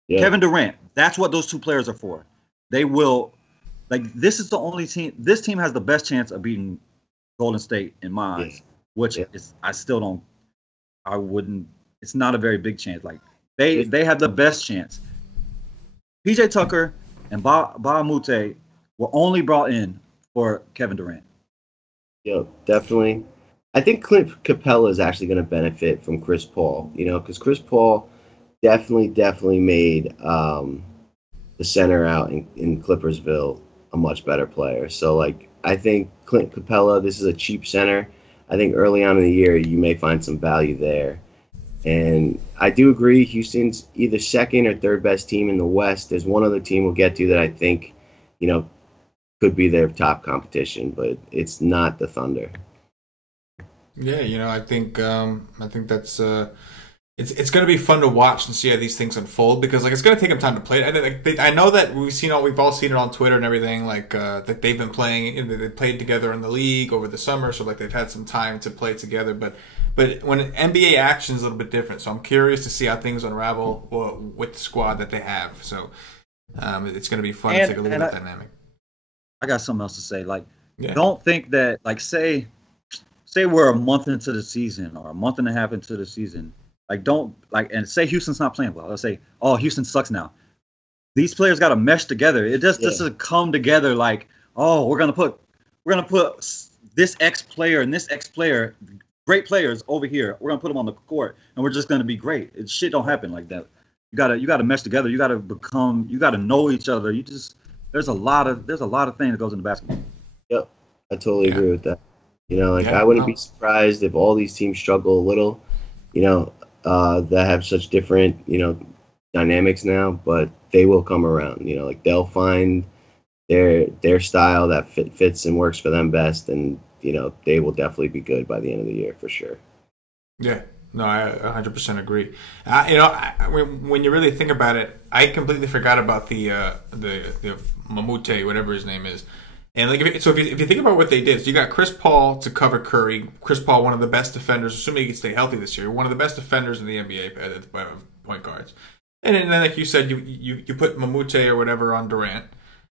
Yeah. Kevin Durant, that's what those two players are for. They will, this is the only team. This team has the best chance of beating Golden State in my eyes, which is I wouldn't. It's not a very big chance. They have the best chance. PJ Tucker and Baamute were only brought in for Kevin Durant. Yeah, definitely. I think Clint Capella is actually going to benefit from Chris Paul, because Chris Paul definitely made the center out in Clippersville a much better player. So, I think Clint Capella, this is a cheap center. I think early on in the year, you may find some value there. And I do agree, Houston's either second or third best team in the West. There's one other team we'll get to that I think, could be their top competition, but it's not the Thunder. Yeah, I think that's it's going to be fun to watch and see how these things unfold, because it's going to take them time to play. I know that we've all seen it on Twitter and everything, that they've been playing, they played together in the league over the summer, so they've had some time to play together. But when NBA action is a little bit different, so I'm curious to see how things unravel with the squad that they have. So it's going to be fun to take a look at that dynamic. I got something else to say. Don't think that say we're a month into the season or a month and a half into the season. And say Houston's not playing well. Let's say, Houston sucks now. These players got to mesh together. It just doesn't come together we're gonna put this X player and this X player, great players over here. We're gonna put them on the court, and we're just gonna be great. Shit don't happen like that. You gotta mesh together. You gotta know each other. There's a lot of things that goes into basketball. Yep, I totally agree with that. I wouldn't be surprised if all these teams struggle a little. That have such different, dynamics now, but they will come around. They'll find their style that fits and works for them best, and they will definitely be good by the end of the year for sure. Yeah, No, I 100% agree. When you really think about it, I completely forgot about the Mamute, whatever his name is. And like, if you think about what they did, so you got Chris Paul to cover Curry. Chris Paul, one of the best defenders, assuming he can stay healthy this year, one of the best defenders in the NBA at point guards. And then, like you said, you put Mamute or whatever on Durant.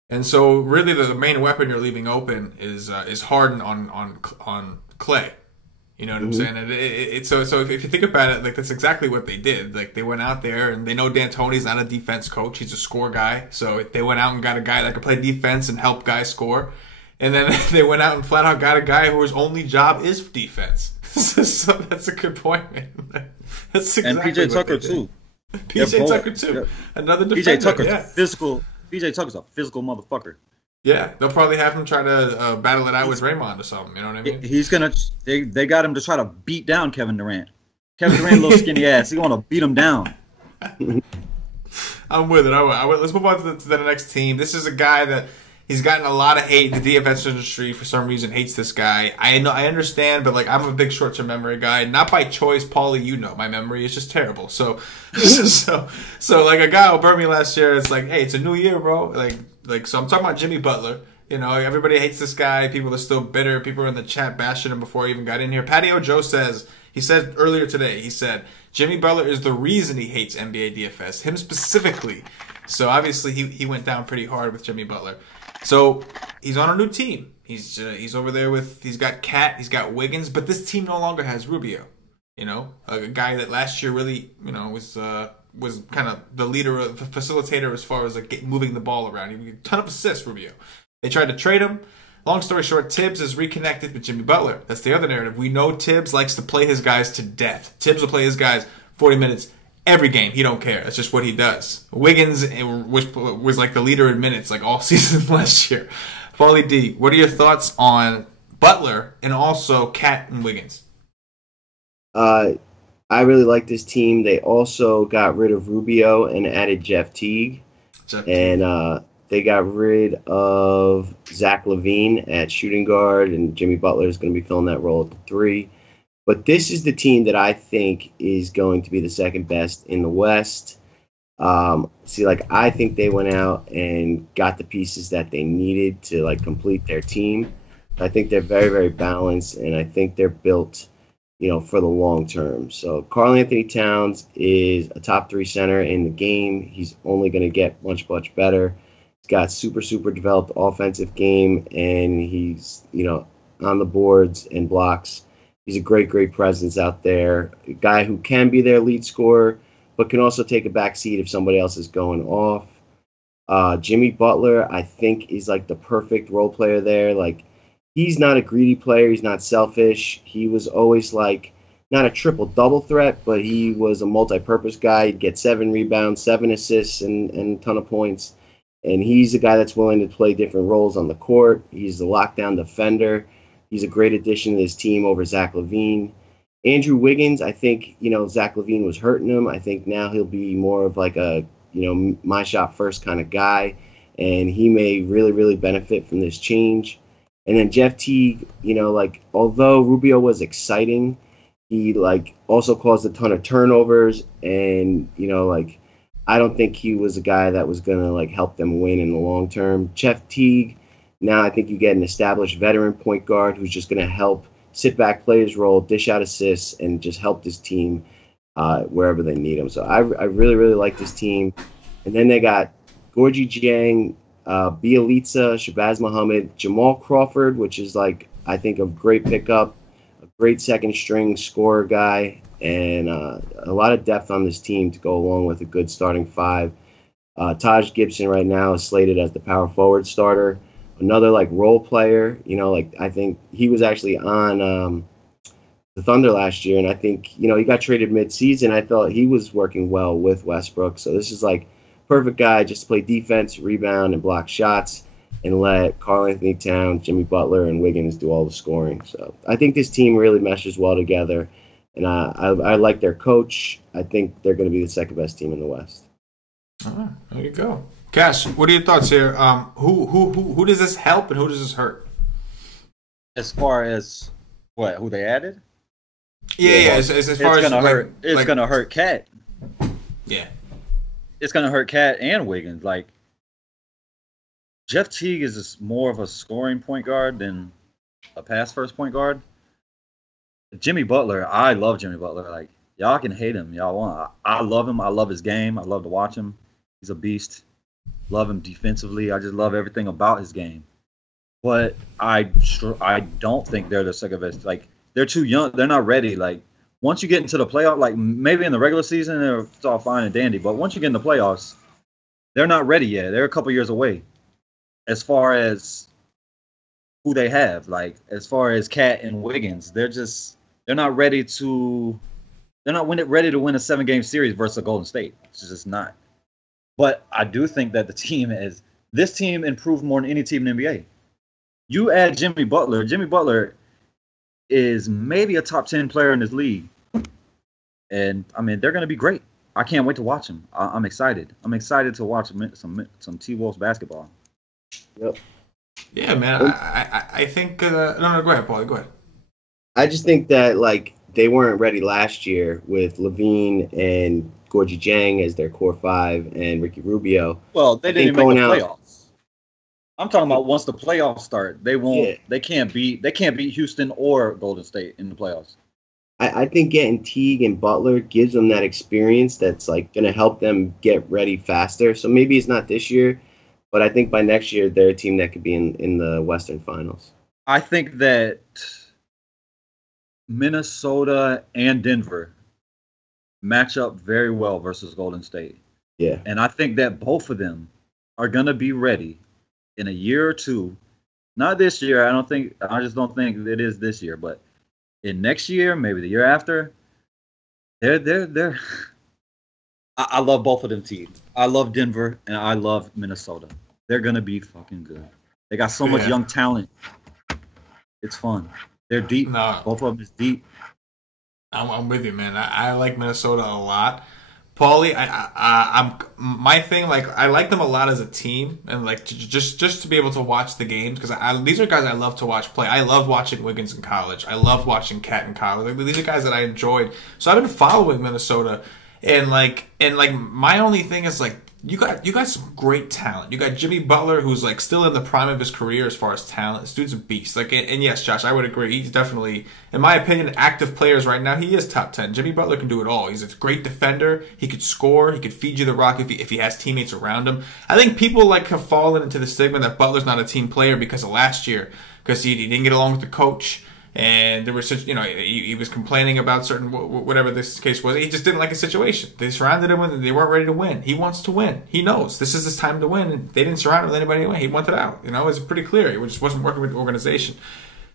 And so really the main weapon you're leaving open is Harden on Clay. You know what I'm saying? So if you think about it, like that's exactly what they did. Like they went out there and they know D'Antoni's not a defense coach; he's a score guy. So they went out and got a guy that could play defense and help guys score. And then they went out and flat out got a guy whose only job is defense. So that's a good point, man. That's exactly and PJ Tucker too. PJ Tucker too, another defender. PJ Tucker's physical. PJ Tucker's a physical motherfucker. Yeah, they'll probably have him try to battle it out with Draymond or something. You know what I mean? He's gonna. They got him to try to beat down Kevin Durant. Kevin Durant, little skinny ass. He want to beat him down. I'm with it. Let's move on to the next team. This is a guy that he's gotten a lot of hate. The DFS industry, for some reason, hates this guy. I understand, but like I'm a big short-term memory guy, not by choice. Paulie, you know, my memory is just terrible. So like a guy who burned me last year. It's like, hey, it's a new year, bro. Like, so I'm talking about Jimmy Butler. You know, everybody hates this guy. People are still bitter. People are in the chat bashing him before he even got in here. Patio Joe he said earlier today, he said, Jimmy Butler is the reason he hates NBA DFS, him specifically. So obviously he went down pretty hard with Jimmy Butler. So he's on a new team. He's over there he's got Cat, he's got Wiggins, but this team no longer has Rubio. You know, a guy that last year really, you know, was kind of the leader, the facilitator as far as like moving the ball around. He had a ton of assists, Rubio. They tried to trade him. Long story short, Tibbs is reconnected with Jimmy Butler. That's the other narrative. We know Tibbs likes to play his guys to death. Tibbs will play his guys 40 minutes every game. He don't care. That's just what he does. Wiggins was like the leader in minutes like all season last year. Paulie D, what are your thoughts on Butler and also Cat and Wiggins? I really like this team. They also got rid of Rubio and added Jeff Teague. They got rid of Zach LaVine at shooting guard, and Jimmy Butler is going to be filling that role at the 3. But this is the team that I think is going to be the second best in the West. I think they went out and got the pieces that they needed to like complete their team. I think they're very, very balanced, and I think they're built, you know, for the long term. So Karl-Anthony Towns is a top 3 center in the game. He's only going to get much, much better. He's got super, super developed offensive game, and he's, you know, on the boards and blocks. He's a great, great presence out there. A guy who can be their lead scorer, but can also take a back seat if somebody else is going off. Jimmy Butler, I think, is like the perfect role player there. Like, he's not a greedy player. He's not selfish. He was always like not a triple-double threat, but he was a multi-purpose guy. He'd get 7 rebounds, 7 assists, and a ton of points. And he's a guy that's willing to play different roles on the court. He's a lockdown defender. He's a great addition to this team over Zach LaVine. Andrew Wiggins, I think, you know, Zach LaVine was hurting him. I think now he'll be more of like a, you know, my shot first kind of guy. And he may really, really benefit from this change. And then Jeff Teague, you know, like, although Rubio was exciting, he, like, also caused a ton of turnovers. And, you know, like, I don't think he was a guy that was going to, like, help them win in the long term. Jeff Teague, now I think you get an established veteran point guard who's just going to help sit back, play his role, dish out assists, and just help this team wherever they need him. So I really, really like this team. And then they got Gorgie Jiang, Bielitsa, Shabazz Muhammad, Jamal Crawford, which is, like, I think a great pickup, a great second-string scorer guy, and a lot of depth on this team to go along with a good starting 5. Taj Gibson right now is slated as the power forward starter. Another, like, role player, you know, like, I think he was actually on the Thunder last year, and I think, you know, he got traded mid-season. I thought he was working well with Westbrook. So this is, like, perfect guy just to play defense, rebound, and block shots, and let Karl-Anthony Towns, Jimmy Butler, and Wiggins do all the scoring. So I think this team really meshes well together, and I like their coach. I think they're going to be the second best team in the West. There you go. Cash, what are your thoughts here? Who does this help and who does this hurt? As far as what, who they added? Yeah. As far as gonna hurt, it's gonna hurt Cat. Yeah, it's gonna hurt Cat and Wiggins. Like Jeff Teague is just more of a scoring point guard than a pass first point guard. Jimmy Butler, I love Jimmy Butler. Like y'all can hate him, y'all want. I love him. I love his game. I love to watch him. He's a beast. Love him defensively. I just love everything about his game. But I don't think they're the second best. Like they're too young. They're not ready. Like once you get into the playoff, like maybe in the regular season, it's all fine and dandy. But once you get in the playoffs, they're not ready yet. They're a couple years away. As far as who they have, like as far as Cat and Wiggins, they're not ready to. They're not ready to win a 7-game series versus a Golden State. It's just not. But I do think that this team improved more than any team in the NBA. You add Jimmy Butler. Jimmy Butler is maybe a top 10 player in this league. And, I mean, they're going to be great. I can't wait to watch them. I'm excited. I'm excited to watch some T-Wolves basketball. Yep. Yeah, man. I think... no, go ahead, Paulie. Go ahead. I just think that, like, they weren't ready last year with Levine and Gorgie Jang as their core 5 and Ricky Rubio. Well, they didn't even make the playoffs. I'm talking about once the playoffs start, they won't. Yeah. They can't beat Houston or Golden State in the playoffs. I think getting Teague and Butler gives them that experience that's like going to help them get ready faster. So maybe it's not this year, but I think by next year they're a team that could be in the Western Finals. I think that Minnesota and Denver match up very well versus Golden State. Yeah. And I think that both of them are going to be ready in a year or two. Not this year. I just don't think it is this year, but in next year, maybe the year after, they're I love both of them teams. I love Denver and I love Minnesota. They're going to be fucking good. They got so much young talent. It's fun. They're deep. No. Both of them is deep. I'm with you, man. I like Minnesota a lot. Paulie, I'm my thing. Like I like them a lot as a team, and like just to be able to watch the games because these are guys I love to watch play. I love watching Wiggins in college. I love watching Cat in college. Like, these are guys that I enjoyed. So I've been following Minnesota, and my only thing is like you got some great talent. You got Jimmy Butler, who's like still in the prime of his career as far as talent. This dude's a beast. Like, and yes, Josh, I would agree. He's definitely, in my opinion, active players right now. He is top 10. Jimmy Butler can do it all. He's a great defender. He could score. He could feed you the rock if he has teammates around him. I think people like have fallen into the stigma that Butler's not a team player because of last year, because he didn't get along with the coach. And there was such, he was complaining about certain, whatever this case was. He just didn't like a situation. They surrounded him and they weren't ready to win. He wants to win. He knows this is his time to win. And they didn't surround him with anybody to win. He wanted out. It was pretty clear. It just wasn't working with the organization.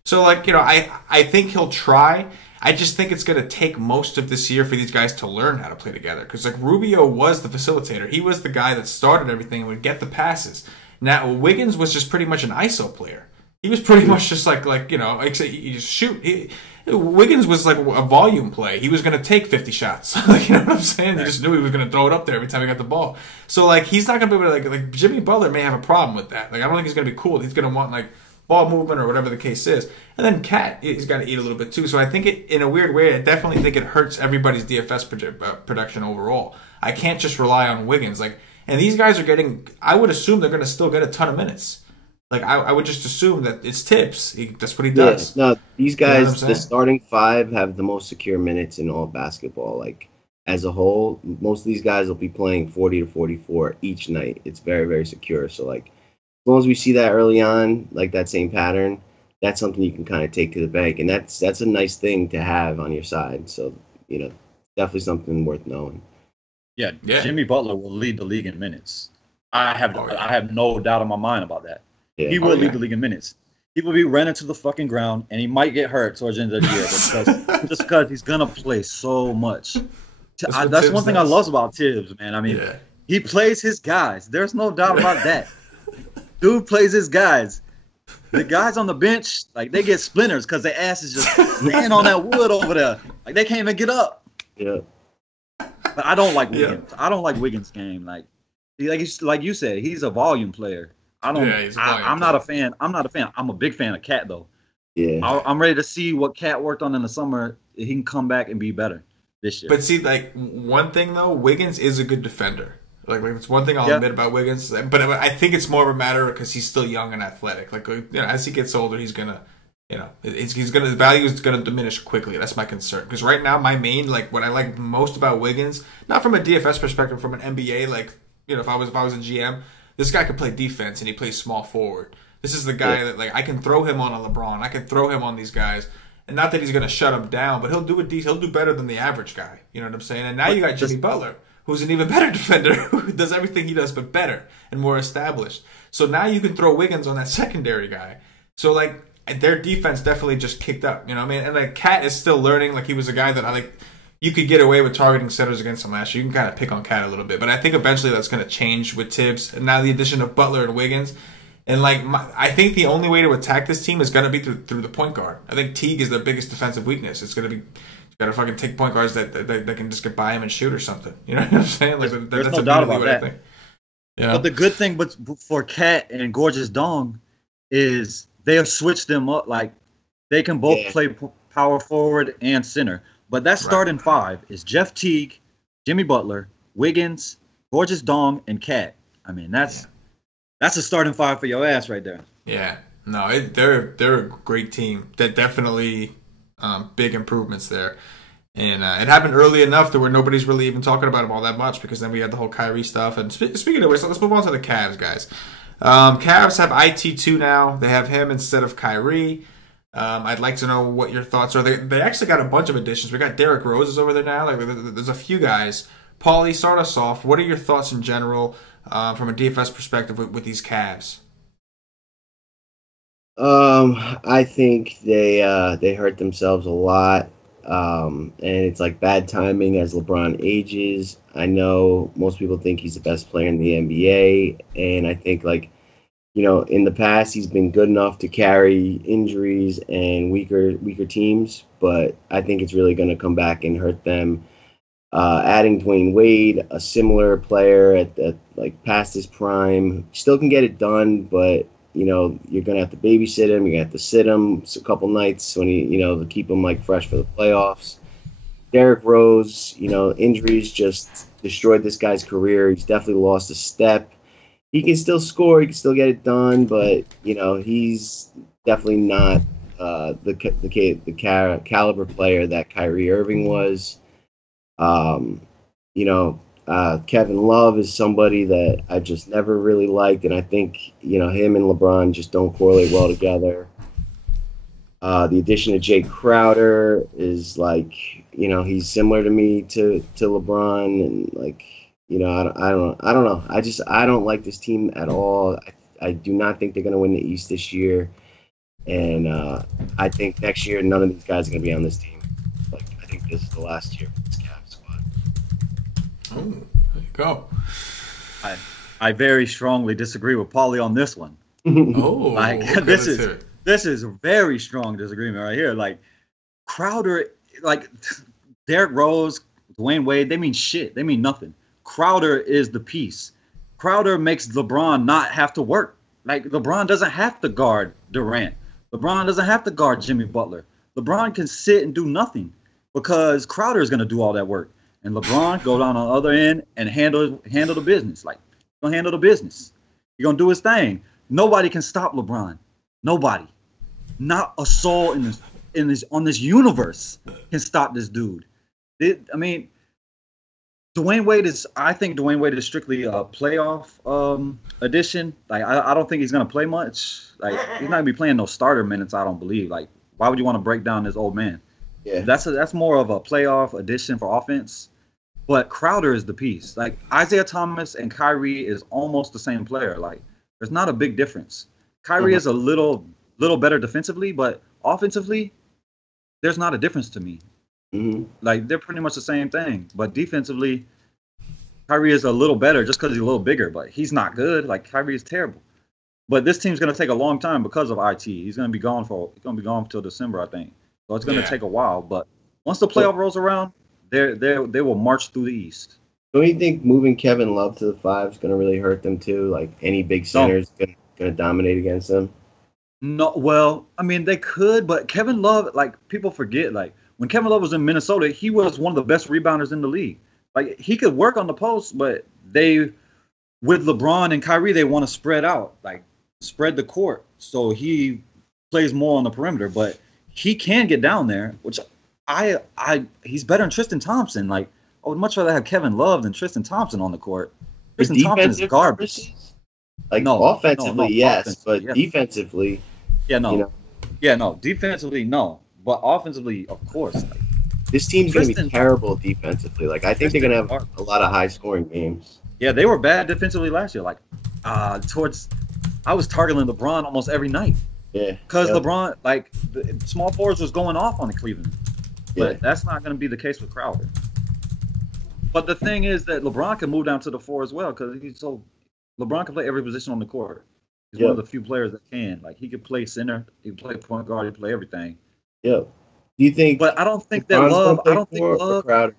So, I think he'll try. I just think it's going to take most of this year for these guys to learn how to play together. Because, Rubio was the facilitator. He was the guy that started everything and would get the passes. Now, Wiggins was just pretty much an ISO player. He was pretty much just you just shoot. Wiggins was like a volume play. He was going to take 50 shots. You know what I'm saying? He just knew he was going to throw it up there every time he got the ball. So, he's not going to be able to, like Jimmy Butler may have a problem with that. I don't think he's going to be cool. He's going to want, ball movement or whatever the case is. And then Cat, he's got to eat a little bit too. So I think in a weird way, I definitely think it hurts everybody's DFS production overall. I can't just rely on Wiggins. And these guys are getting, I would assume they're going to still get a ton of minutes. I would just assume that it's Tibbs. That's what he does. Yeah, no, these guys, the starting 5 have the most secure minutes in all basketball. As a whole, most of these guys will be playing 40 to 44 each night. It's very, very secure. So, as long as we see that early on, that same pattern, that's something you can kind of take to the bank. And that's a nice thing to have on your side. So, definitely something worth knowing. Yeah, Jimmy Butler will lead the league in minutes. I have no doubt in my mind about that. Yeah. He will lead the league in minutes. He will be running to the fucking ground, and he might get hurt towards the end of the year because he's gonna play so much. That's one thing I love about Tibbs, man. I mean, he plays his guys. There's no doubt about that. Dude plays his guys. The guys on the bench, they get splinters because their ass is just laying on that wood over there. They can't even get up. Yeah. But I don't like Wiggins. I don't like Wiggins' game. Like you said, he's a volume player. I'm not a fan. I'm a big fan of Cat though. Yeah. I'm ready to see what Cat worked on in the summer. He can come back and be better this year. But see, like, one thing though, Wiggins is a good defender. Like it's one thing I'll admit about Wiggins. But I think it's more of a matter because he's still young and athletic. Like, you know, as he gets older, he's gonna, you know, his value is gonna diminish quickly. That's my concern. Because right now, my main, like, what I like most about Wiggins, not from a DFS perspective, from an NBA, like, you know, if I was a GM, this guy could play defense and he plays small forward. This is the guy that, like, I can throw him on a LeBron. I can throw him on these guys. And not that he's going to shut him down, but he'll do better than the average guy. You know what I'm saying? And now you got Jimmy Butler, who's an even better defender, who does everything he does but better and more established. So now you can throw Wiggins on that secondary guy. So, like, their defense definitely just kicked up. You know what I mean? And, like, Cat is still learning. Like, he was a guy that you could get away with targeting centers against him last year. You can kind of pick on Cat a little bit. But I think eventually that's going to change with Tibbs. And now the addition of Butler and Wiggins. And, like, I think the only way to attack this team is going to be through the point guard. I think Teague is their biggest defensive weakness. It's going to be, you got to fucking take point guards that can just get by him and shoot or something. You know what I'm saying? Like, there's no doubt about that. I think. You know? But the good thing for Cat and Gorgeous Dong is they have switched them up. Like, they can both play power forward and center. But that starting five is Jeff Teague, Jimmy Butler, Wiggins, Gorgeous Dong, and Cat. I mean, that's a starting five for your ass right there. Yeah. No, they're a great team. That definitely big improvements there. And it happened early enough to where nobody's really even talking about them all that much because then we had the whole Kyrie stuff. And speaking of which, let's move on to the Cavs, guys. Cavs have IT2 now. They have him instead of Kyrie. I'd like to know what your thoughts are. They actually got a bunch of additions. We got Derrick Rose is over there now. Like, there's a few guys. Paulie, start us off. What are your thoughts in general from a DFS perspective with these Cavs? I think they hurt themselves a lot, and it's like bad timing as LeBron ages. I know most people think he's the best player in the NBA, and I think, like, you know, in the past he's been good enough to carry injuries and weaker teams, but I think it's really going to come back and hurt them. Adding Dwyane Wade, a similar player at like past his prime, still can get it done, but you know you're gonna have to babysit him. You're gonna have to sit him a couple nights when to keep him like fresh for the playoffs. Derrick Rose, you know, injuries just destroyed this guy's career. He's definitely lost a step. He can still score. He can still get it done, but you know he's definitely not the caliber player that Kyrie Irving was. Kevin Love is somebody that I just never really liked, and I think, you know, him and LeBron just don't correlate well together. The addition of Jay Crowder is like, you know, he's similar to me to LeBron, and like, you know, I don't know. I don't like this team at all. I do not think they're going to win the East this year, and I think next year none of these guys are going to be on this team. Like, I think this is the last year for this Cavs squad. Oh, there you go. I very strongly disagree with Paulie on this one. Oh, like okay, this is a very strong disagreement right here. Like, Crowder, like Derrick Rose, Dwyane Wade, they mean shit. They mean nothing. Crowder is the piece. Crowder makes LeBron not have to work. Like, LeBron doesn't have to guard Durant. LeBron doesn't have to guard Jimmy Butler. LeBron can sit and do nothing because Crowder is going to do all that work. And LeBron go down on the other end and handle the business. Like, he's going to handle the business. He's going to do his thing. Nobody can stop LeBron. Nobody. Not a soul on this universe can stop this dude. Dwyane Wade is strictly a playoff addition. Like, I don't think he's gonna play much. Like, he's not gonna be playing no starter minutes, I don't believe. Like, why would you want to break down this old man? Yeah. That's more of a playoff addition for offense. But Crowder is the piece. Like, Isaiah Thomas and Kyrie is almost the same player. Like, there's not a big difference. Kyrie is a little better defensively, but offensively, there's not a difference to me. Mm-hmm. Like, they're pretty much the same thing. But defensively, Kyrie is a little better just because he's a little bigger. But he's not good. Like, Kyrie is terrible. But this team's going to take a long time because of IT. He's going to be gone until December, I think. So it's going to take a while. But once the playoff rolls around, they will march through the East. Don't you think moving Kevin Love to the 5 is going to really hurt them too? Like, any big center is going to dominate against them? No, well, I mean they could, but Kevin Love, like people forget, like when Kevin Love was in Minnesota, he was one of the best rebounders in the league. Like he could work on the post, but with LeBron and Kyrie, they want to spread out, like spread the court, so he plays more on the perimeter. But he can get down there, which he's better than Tristan Thompson. Like I would much rather have Kevin Love than Tristan Thompson on the court. Tristan Thompson is garbage. Like no, offensively, yes, but yes. Defensively, yeah, no, you know. Yeah, no, defensively, no, but offensively, of course. Like, this team's going to be terrible defensively. Like I think they're going to have a lot of high-scoring games. Yeah, they were bad defensively last year. Like I was targeting LeBron almost every night. Yeah, because LeBron, like the small forwards was going off on the Cleveland, but that's not going to be the case with Crowder. But the thing is that LeBron can move down to the 4 as well because LeBron can play every position on the court. He's one of the few players that can. Like he could play center, he can play point guard, he can play everything. Yeah. Do you think? But I don't think that Love. I don't think Love. Crowder?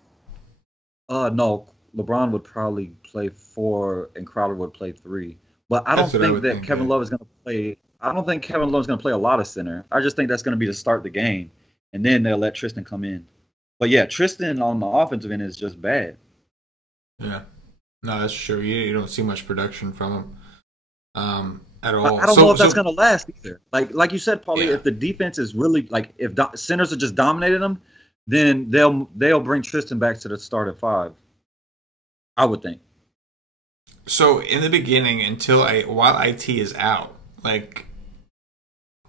No. LeBron would probably play 4 and Crowder would play 3. But I don't think that Kevin Love is going to play. I don't think Kevin Love is going to play a lot of center. I just think that's going to be to start the game, and then they'll let Tristan come in. But yeah, Tristan on the offensive end is just bad. Yeah. No, that's true. You don't see much production from him at all. I don't know if that's going to last either. Like you said, Paulie, if the defense is really like if centers are just dominating them, then they'll bring Tristan back to the start at 5. I would think. So in the beginning, while IT is out, like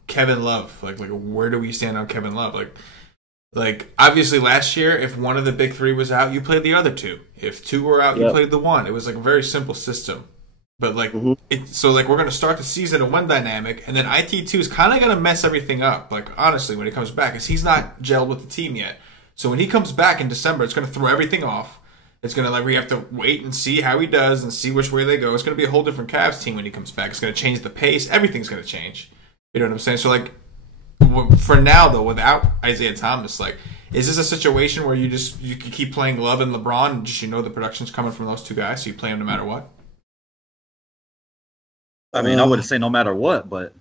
Kevin Love, like where do we stand on Kevin Love? Like obviously last year, if one of the big 3 was out, you played the other 2. If 2 were out, you played the 1. It was like a very simple system. But like so like we're gonna start the season in one dynamic, and then IT2 is kind of gonna mess everything up. Like honestly, when he comes back, because he's not gelled with the team yet. So when he comes back in December, it's gonna throw everything off. It's gonna we have to wait and see how he does and see which way they go. It's gonna be a whole different Cavs team when he comes back. It's gonna change the pace. Everything's gonna change. You know what I'm saying? So like for now though, without Isaiah Thomas, like is this a situation where you can keep playing Love and LeBron and just the production's coming from those 2 guys, so you play them no matter what? I mean, I wouldn't say no matter what, but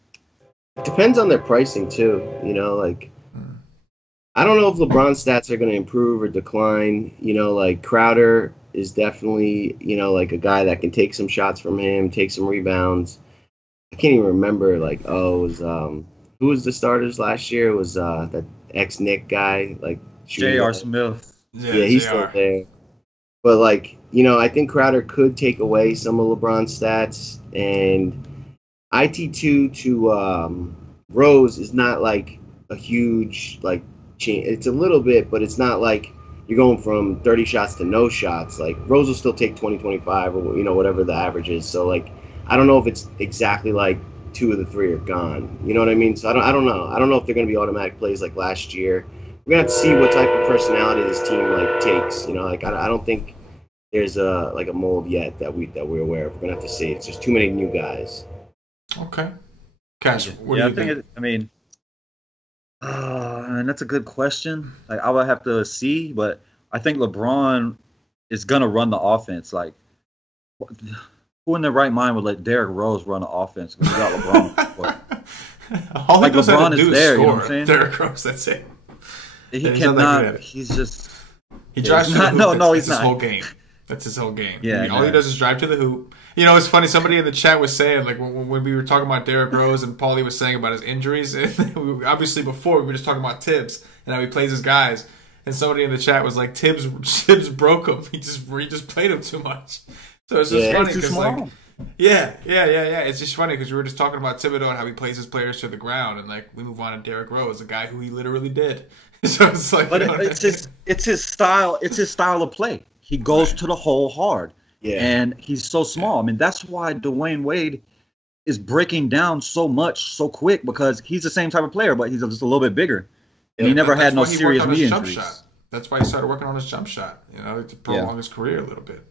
it depends on their pricing too. You know, like I don't know if LeBron's stats are going to improve or decline. You know, like Crowder is definitely like a guy that can take some shots from him, take some rebounds. I can't even remember who was the starters last year? It was that ex-Knick guy, like J.R. Smith. Yeah, he's still there. But I think Crowder could take away some of LeBron's stats, and IT2 to Rose is not like a huge change. It's a little bit, but it's not like you're going from 30 shots to no shots. Like Rose will still take 20, 25, or whatever the average is. So I don't know if it's exactly like 2 of the 3 are gone. You know what I mean? So I don't know. I don't know if they're going to be automatic plays like last year. We're gonna have to see what type of personality this team takes. I don't think there's a mold yet that we're aware of. We're gonna have to see. It's just too many new guys. Okay. Cash, what do you think? And that's a good question. I would have to see, but I think LeBron is gonna run the offense. Like, who in their right mind would let Derrick Rose run the offense when you got LeBron? All he does LeBron is is there. Score. You know what I'm saying? Derrick Rose, that's it. He cannot. He's just. He drives to the hoop. No, he's not. His whole game. That's his whole game. Yeah. All he does is drive to the hoop. It's funny. Somebody in the chat was saying, when we were talking about Derrick Rose and Paulie was saying about his injuries. And obviously, before we were just talking about Tibbs and how he plays his guys. And somebody in the chat was like, Tibbs broke him. He just played him too much. So it's just funny because Yeah. It's just funny because we were just talking about Thibodeau and how he plays his players to the ground, and we move on to Derrick Rose, a guy who he literally did. So it's but it's his style. It's his style of play. He goes to the hole hard, and he's so small. I mean, that's why Dwyane Wade is breaking down so much so quick, because he's the same type of player, but he's just a little bit bigger, and he never had no serious knee injuries. That's why he started working on his jump shot, to prolong his career a little bit.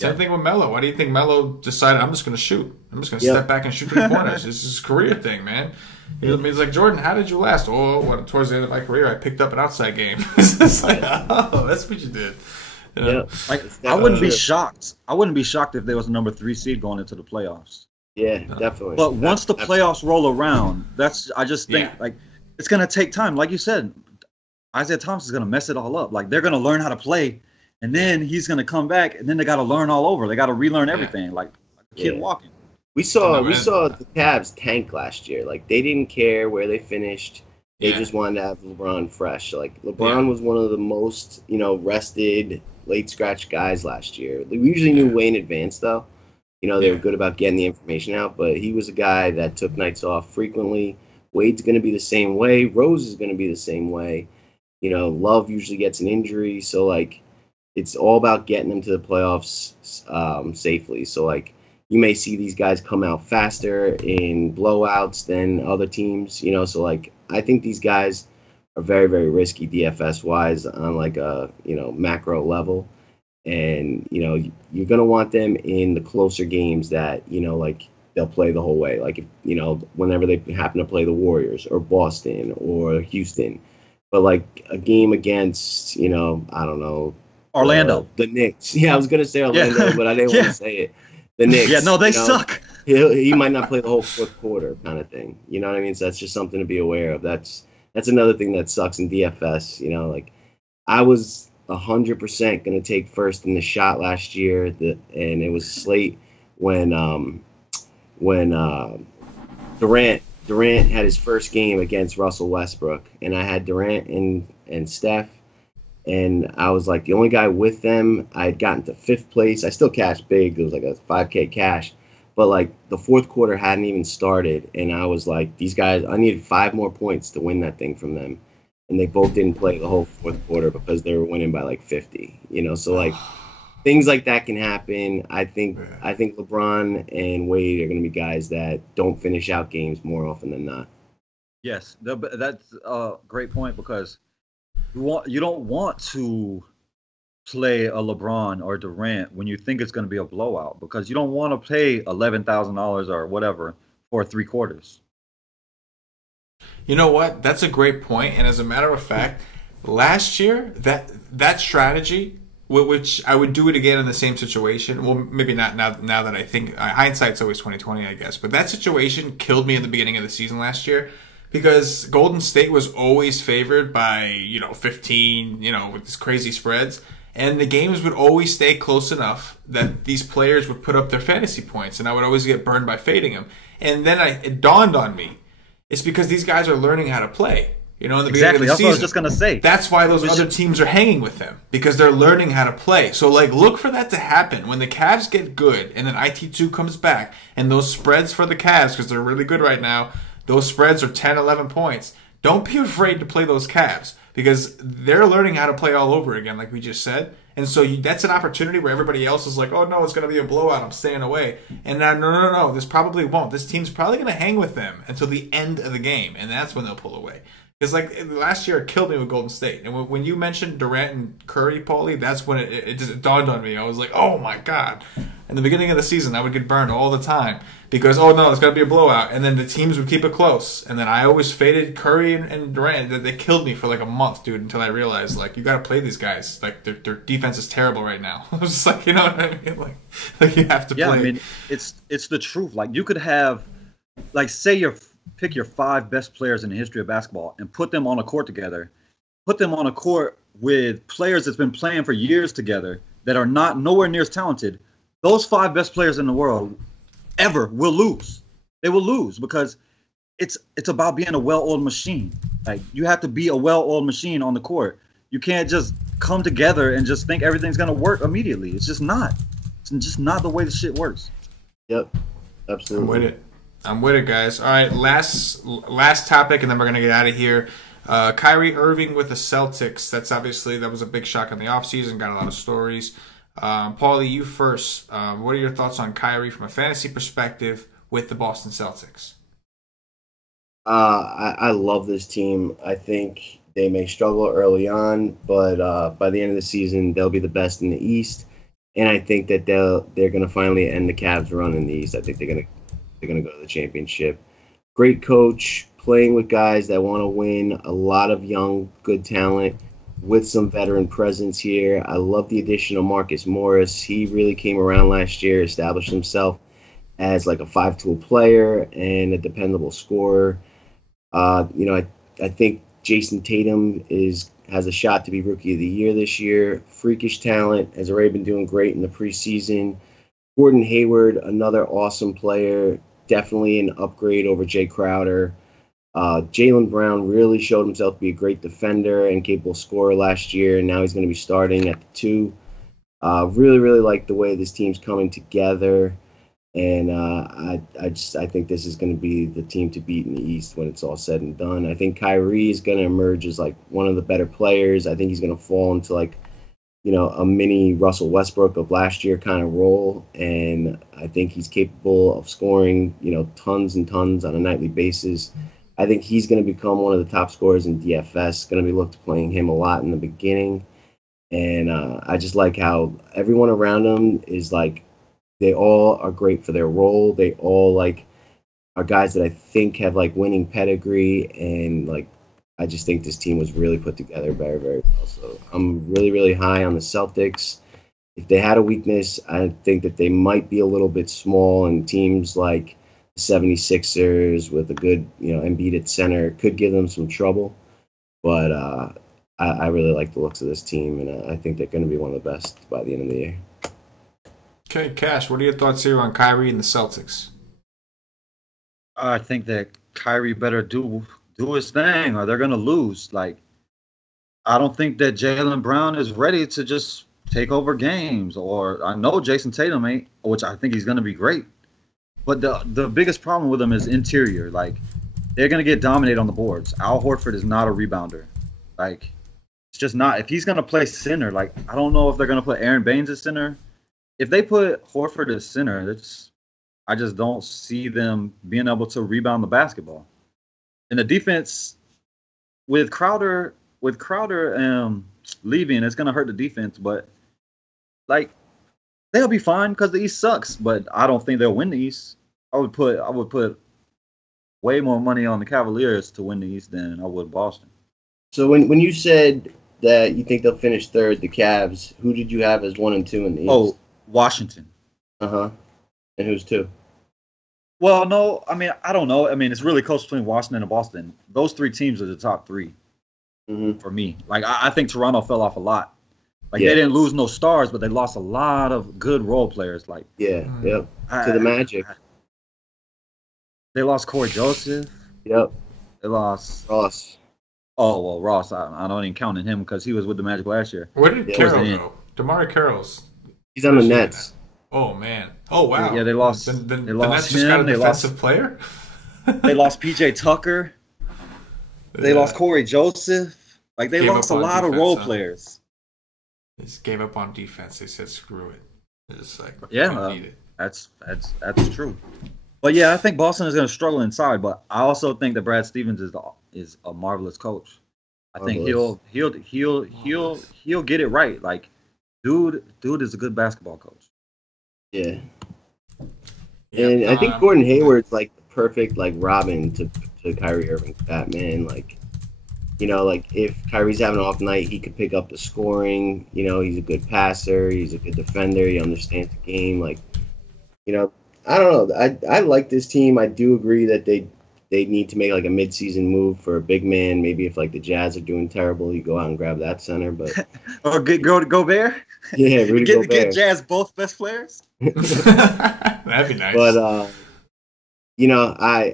Same thing with Melo. Why do you think Melo decided, I'm just going to shoot? I'm just going to step back and shoot 3 corners. This is his career thing, man. He's like, Jordan, how did you last? Towards the end of my career, I picked up an outside game. It's like, oh, that's what you did. I wouldn't be shocked. I wouldn't be shocked if there was a number 3 seed going into the playoffs. Yeah, definitely. But once the playoffs roll around, I just think like it's gonna take time. Like you said, Isaiah Thomas is gonna mess it all up. Like they're gonna learn how to play, and then he's gonna come back, and then they gotta learn all over. They gotta relearn everything, like a kid walking. We saw the Cavs tank last year. Like they didn't care where they finished. They just wanted to have LeBron fresh. Like LeBron was one of the most, rested, late scratch guys last year. We usually knew way in advance though. They were good about getting the information out, but he was a guy that took nights off frequently. Wade's going to be the same way. Rose is going to be the same way. Love usually gets an injury, so like it's all about getting them to the playoffs safely. So like you may see these guys come out faster in blowouts than other teams, so like I think these guys are very, very risky DFS wise on like a, macro level. And, you're going to want them in the closer games that, like they'll play the whole way. Like, if, whenever they happen to play the Warriors or Boston or Houston. But like a game against, I don't know. Orlando. The Knicks. Yeah, I was going to say Orlando, but I didn't want to say it. The Knicks. Yeah, no, they suck. He might not play the whole fourth quarter kind of thing. You know what I mean? So that's just something to be aware of. That's another thing that sucks in DFS. Like I was 100% going to take first in the shot last year, and it was slate when Durant had his first game against Russell Westbrook, and I had Durant and Steph, and I was like the only guy with them. I had gotten to 5th place. I still cashed big. It was like a 5K cash, but like the fourth quarter hadn't even started, and I was like, these guys, I needed 5 more points to win that thing from them. And they both didn't play the whole fourth quarter because they were winning by like 50, So like things like that can happen. I think LeBron and Wade are going to be guys that don't finish out games more often than not. Yes, that's a great point because you don't want to play a LeBron or Durant when you think it's going to be a blowout because you don't want to pay $11,000 or whatever for 3 quarters. You know what? That's a great point. And as a matter of fact, last year, that strategy, which I would do it again in the same situation. Well, maybe not now that I think hindsight's always 20/20, I guess. But that situation killed me at the beginning of the season last year because Golden State was always favored by 15, with these crazy spreads. And the games would always stay close enough that these players would put up their fantasy points, and I would always get burned by fading them. And then it dawned on me. It's because these guys are learning how to play. In the beginning of the season. That's what I was just going to say. That's why those other teams are hanging with them, because they're learning how to play. So, like, look for that to happen. When the Cavs get good and then IT2 comes back and those spreads for the Cavs, because they're really good right now, those spreads are 10, 11 points. Don't be afraid to play those Cavs because they're learning how to play all over again, like we just said. And so that's an opportunity where everybody else is like, oh, no, it's going to be a blowout. I'm staying away. And now, no, this probably won't. This team's probably going to hang with them until the end of the game, and that's when they'll pull away. Because like last year, it killed me with Golden State. And when you mentioned Durant and Curry, Paulie, that's when it just dawned on me. I was like, oh, my God. In the beginning of the season, I would get burned all the time because, oh, no, it's going to be a blowout. And then the teams would keep it close. And then I always faded Curry and Durant. They killed me for like a month, dude, until I realized, like, you got to play these guys. Like, their defense is terrible right now. I was just like, you know what I mean? Like you have to play. Yeah, I mean, it's the truth. Like, you could have, like, say pick your 5 best players in the history of basketball and put them on a court together. Put them on a court with players that's been playing for years together that are nowhere near as talented. Those 5 best players in the world ever will lose. They will lose because it's about being a well-oiled machine. Like, you have to be a well-oiled machine on the court. You can't just come together and just think everything's going to work immediately. It's just not. It's just not the way the shit works. Yep, absolutely. I'm with it, guys. All right, last topic, and then we're going to get out of here. Kyrie Irving with the Celtics. That was a big shock in the offseason. Got a lot of stories. Paulie, you first. What are your thoughts on Kyrie from a fantasy perspective with the Boston Celtics? I love this team. I think they may struggle early on, but by the end of the season, they'll be the best in the East. And I think that they're going to finally end the Cavs run in the East. I think they're going to go to the championship. Great coach, playing with guys that want to win. A lot of young, good talent with some veteran presence here. I love the addition of Marcus Morris. He really came around last year, established himself. as like a 5-tool player and a dependable scorer. I think Jason Tatum has a shot to be Rookie of the Year this year. Freakish talent, has already been doing great in the preseason. Gordon Hayward, another awesome player, definitely an upgrade over Jay Crowder. Jaylen Brown really showed himself to be a great defender and capable scorer last year, and now he's going to be starting at the 2. Really, really like the way this team's coming together, and I think this is going to be the team to beat in the East when it's all said and done. I think Kyrie is going to emerge as like one of the better players. I think he's going to fall into like, a mini Russell Westbrook of last year kind of role, and I think he's capable of scoring, tons and tons on a nightly basis. I think he's going to become one of the top scorers in DFS. Going to be looked to playing him a lot in the beginning. And I just like how everyone around him is like, they all are great for their role. They all like are guys that I think have like winning pedigree. And like, I just think this team was really put together very, very well. So I'm really, really high on the Celtics. If they had a weakness, I think that they might be a little bit small, and teams like 76ers with a good, Embiid at center could give them some trouble. But I really like the looks of this team, and I think they're going to be one of the best by the end of the year. Okay, Cash, what are your thoughts here on Kyrie and the Celtics? I think that Kyrie better do his thing, or they're going to lose. Like, I don't think that Jaylen Brown is ready to just take over games, or I know Jason Tatum ain't, which I think he's going to be great. But the biggest problem with them is interior. Like, they're going to get dominated on the boards. Al Horford is not a rebounder. Like, it's just not. If he's going to play center, like, I don't know if they're going to put Aaron Baines at center. If they put Horford at center, I just don't see them being able to rebound the basketball. And the defense, with Crowder leaving, it's going to hurt the defense. But, like, they'll be fine because the East sucks. But I don't think they'll win the East. I would put way more money on the Cavaliers to win the East than I would Boston. So when you said that you think they'll finish third, the Cavs, who did you have as 1 and 2 in the East? Oh, Washington. Uh-huh. And who's 2? Well, no, I mean, I don't know. I mean, it's really close between Washington and Boston. Those 3 teams are the top 3 for me. Like, I think Toronto fell off a lot. Like, they didn't lose no stars, but they lost a lot of good role players. Like, to the Magic. They lost Corey Joseph. Yep. They lost Ross. Oh, well, Ross, I don't even count him because he was with the Magic last year. Where did Carroll go? DeMarre Carroll's. He's on the Nets. Oh, man. Oh, wow. Yeah, they lost. The Nets just got a defensive player? They lost P.J. Tucker. They lost Corey Joseph. Like, they lost a lot of role players. They just gave up on defense. They said, screw it. They're just like, need it. That's true. But, yeah, I think Boston is going to struggle inside. But I also think that Brad Stevens is a marvelous coach. I think he'll get it right. Like, dude is a good basketball coach. Yeah. And I think Gordon Hayward's like the perfect like Robin to Kyrie Irving's Batman. Like, like if Kyrie's having an off night, he could pick up the scoring. He's a good passer. He's a good defender. He understands the game. Like, I don't know. I like this team. I do agree that they need to make like a midseason move for a big man. Maybe if like the Jazz are doing terrible, you go out and grab that center. But or go to Gobert. Yeah, Rudy Gobert. Get Jazz both best players. That'd be nice. But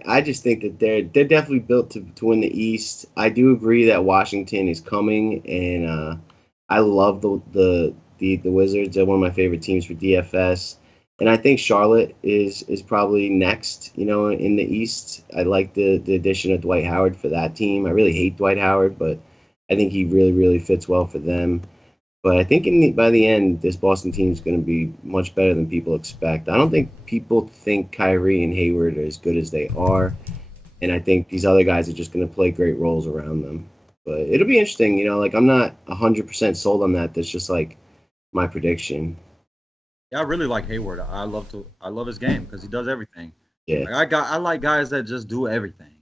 I just think that they're definitely built to win the East. I do agree that Washington is coming, and I love the Wizards. They're one of my favorite teams for DFS. And I think Charlotte is probably next, in the East. I like the addition of Dwight Howard for that team. I really hate Dwight Howard, but I think he really, really fits well for them. But I think by the end, this Boston team is going to be much better than people expect. I don't think people think Kyrie and Hayward are as good as they are. And I think these other guys are just going to play great roles around them. But it'll be interesting, like I'm not 100% sold on that. That's just like my prediction. Yeah, I really like Hayward. I love his game because he does everything. Yeah. Like, I like guys that just do everything.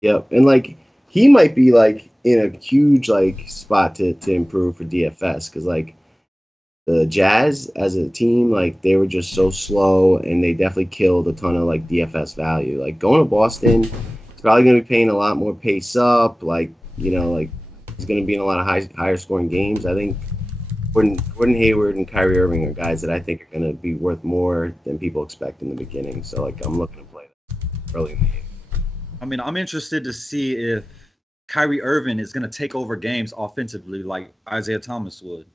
Yep. And like he might be like in a huge like spot to improve for DFS because like the Jazz as a team, like they were just so slow, and they definitely killed a ton of like DFS value. Like going to Boston, it's probably going to be paying a lot more pace up. Like like it's going to be in a lot of higher scoring games. I think Gordon Hayward and Kyrie Irving are guys that I think are going to be worth more than people expect in the beginning. So like I'm looking to play that early in the game. I mean, I'm interested to see if Kyrie Irving is going to take over games offensively like Isaiah Thomas would.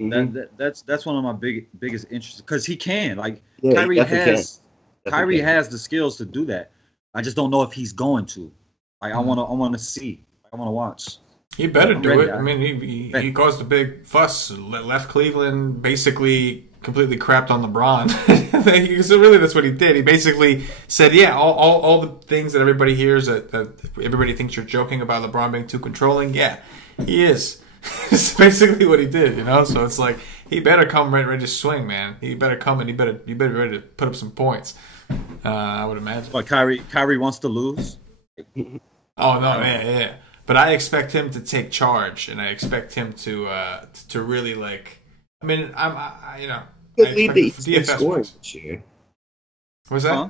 Mm-hmm. That's one of my biggest interests because he can. Like Kyrie has the skills to do that. I just don't know if he's going to. Like I want to see. I want to watch. He better do it. I mean, he caused a big fuss. Left Cleveland, basically completely crapped on LeBron. So really, that's what he did. He basically said, "Yeah, all the things that everybody hears that everybody thinks you're joking about LeBron being too controlling. Yeah, he is." It's basically what he did, So it's like he better come ready to swing, man. He better come and he better be ready to put up some points. I would imagine. But Kyrie wants to lose. Oh no, yeah. But I expect him to take charge, and I expect him to really like. I mean, I could lead the East in scoring this year. What's that? Huh?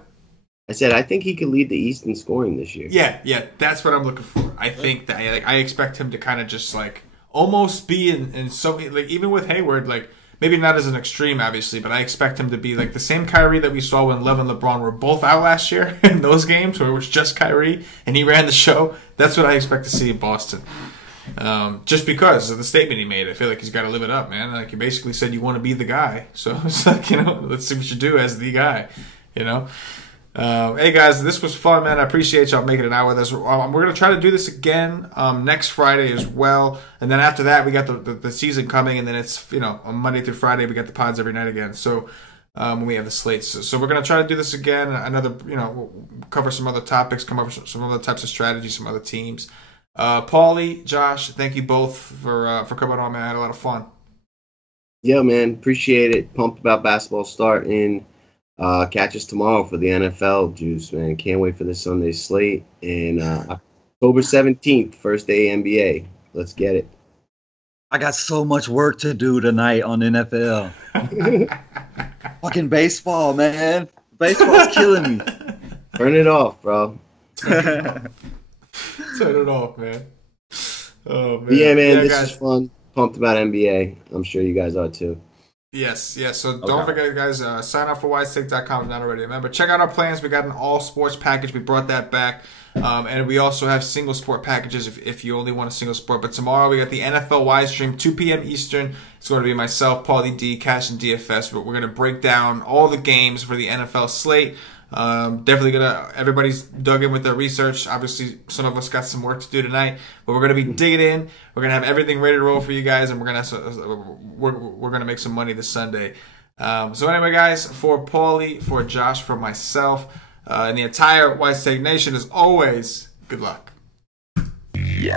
I said I think he could lead the East in scoring this year. Yeah, that's what I'm looking for. I think that I expect him to kind of just like. Almost be in so like even with Hayward, like maybe not as an extreme obviously, but I expect him to be like the same Kyrie that we saw when Love and LeBron were both out last year in those games where it was just Kyrie and he ran the show. That's what I expect to see in Boston. Just because of the statement he made, I feel like he's got to live it up, man. Like he basically said, you want to be the guy, so it's like let's see what you do as the guy, Hey guys, this was fun, man. I appreciate y'all making it out with us. We're gonna try to do this again next Friday as well, and then after that we got the season coming, and then it's on Monday through Friday we got the pods every night again. So when we have the slates, so we're gonna try to do this again. Another we'll cover some other topics, come up with some other types of strategies, some other teams. Paulie, Josh, thank you both for coming on, man. I had a lot of fun. Yeah, man, appreciate it. Pumped about basketball starting. Catch us tomorrow for the NFL juice, man. Can't wait for this Sunday slate. And October 17th, first day NBA. Let's get it. I got so much work to do tonight on NFL. Fucking baseball, man. Baseball's killing me. Turn it off, bro. Turn it off, man. Oh, man. But yeah, man, this is fun. Pumped about NBA. I'm sure you guys are too. Yes. So don't forget, guys, sign up for WiseTake.com if not already. Remember, check out our plans. We got an all sports package. We brought that back. And we also have single sport packages if you only want a single sport. But tomorrow we got the NFL Wise stream, 2 p.m. Eastern. It's going to be myself, Paulie D, CashinDFS. But we're going to break down all the games for the NFL slate. Definitely everybody's dug in with their research. Obviously, some of us got some work to do tonight, but we're gonna be digging in. We're gonna have everything ready to roll for you guys, and we're gonna make some money this Sunday. So anyway, guys, for Paulie, for Josh, for myself, and the entire WiseTake Nation, as always, good luck. Yeah.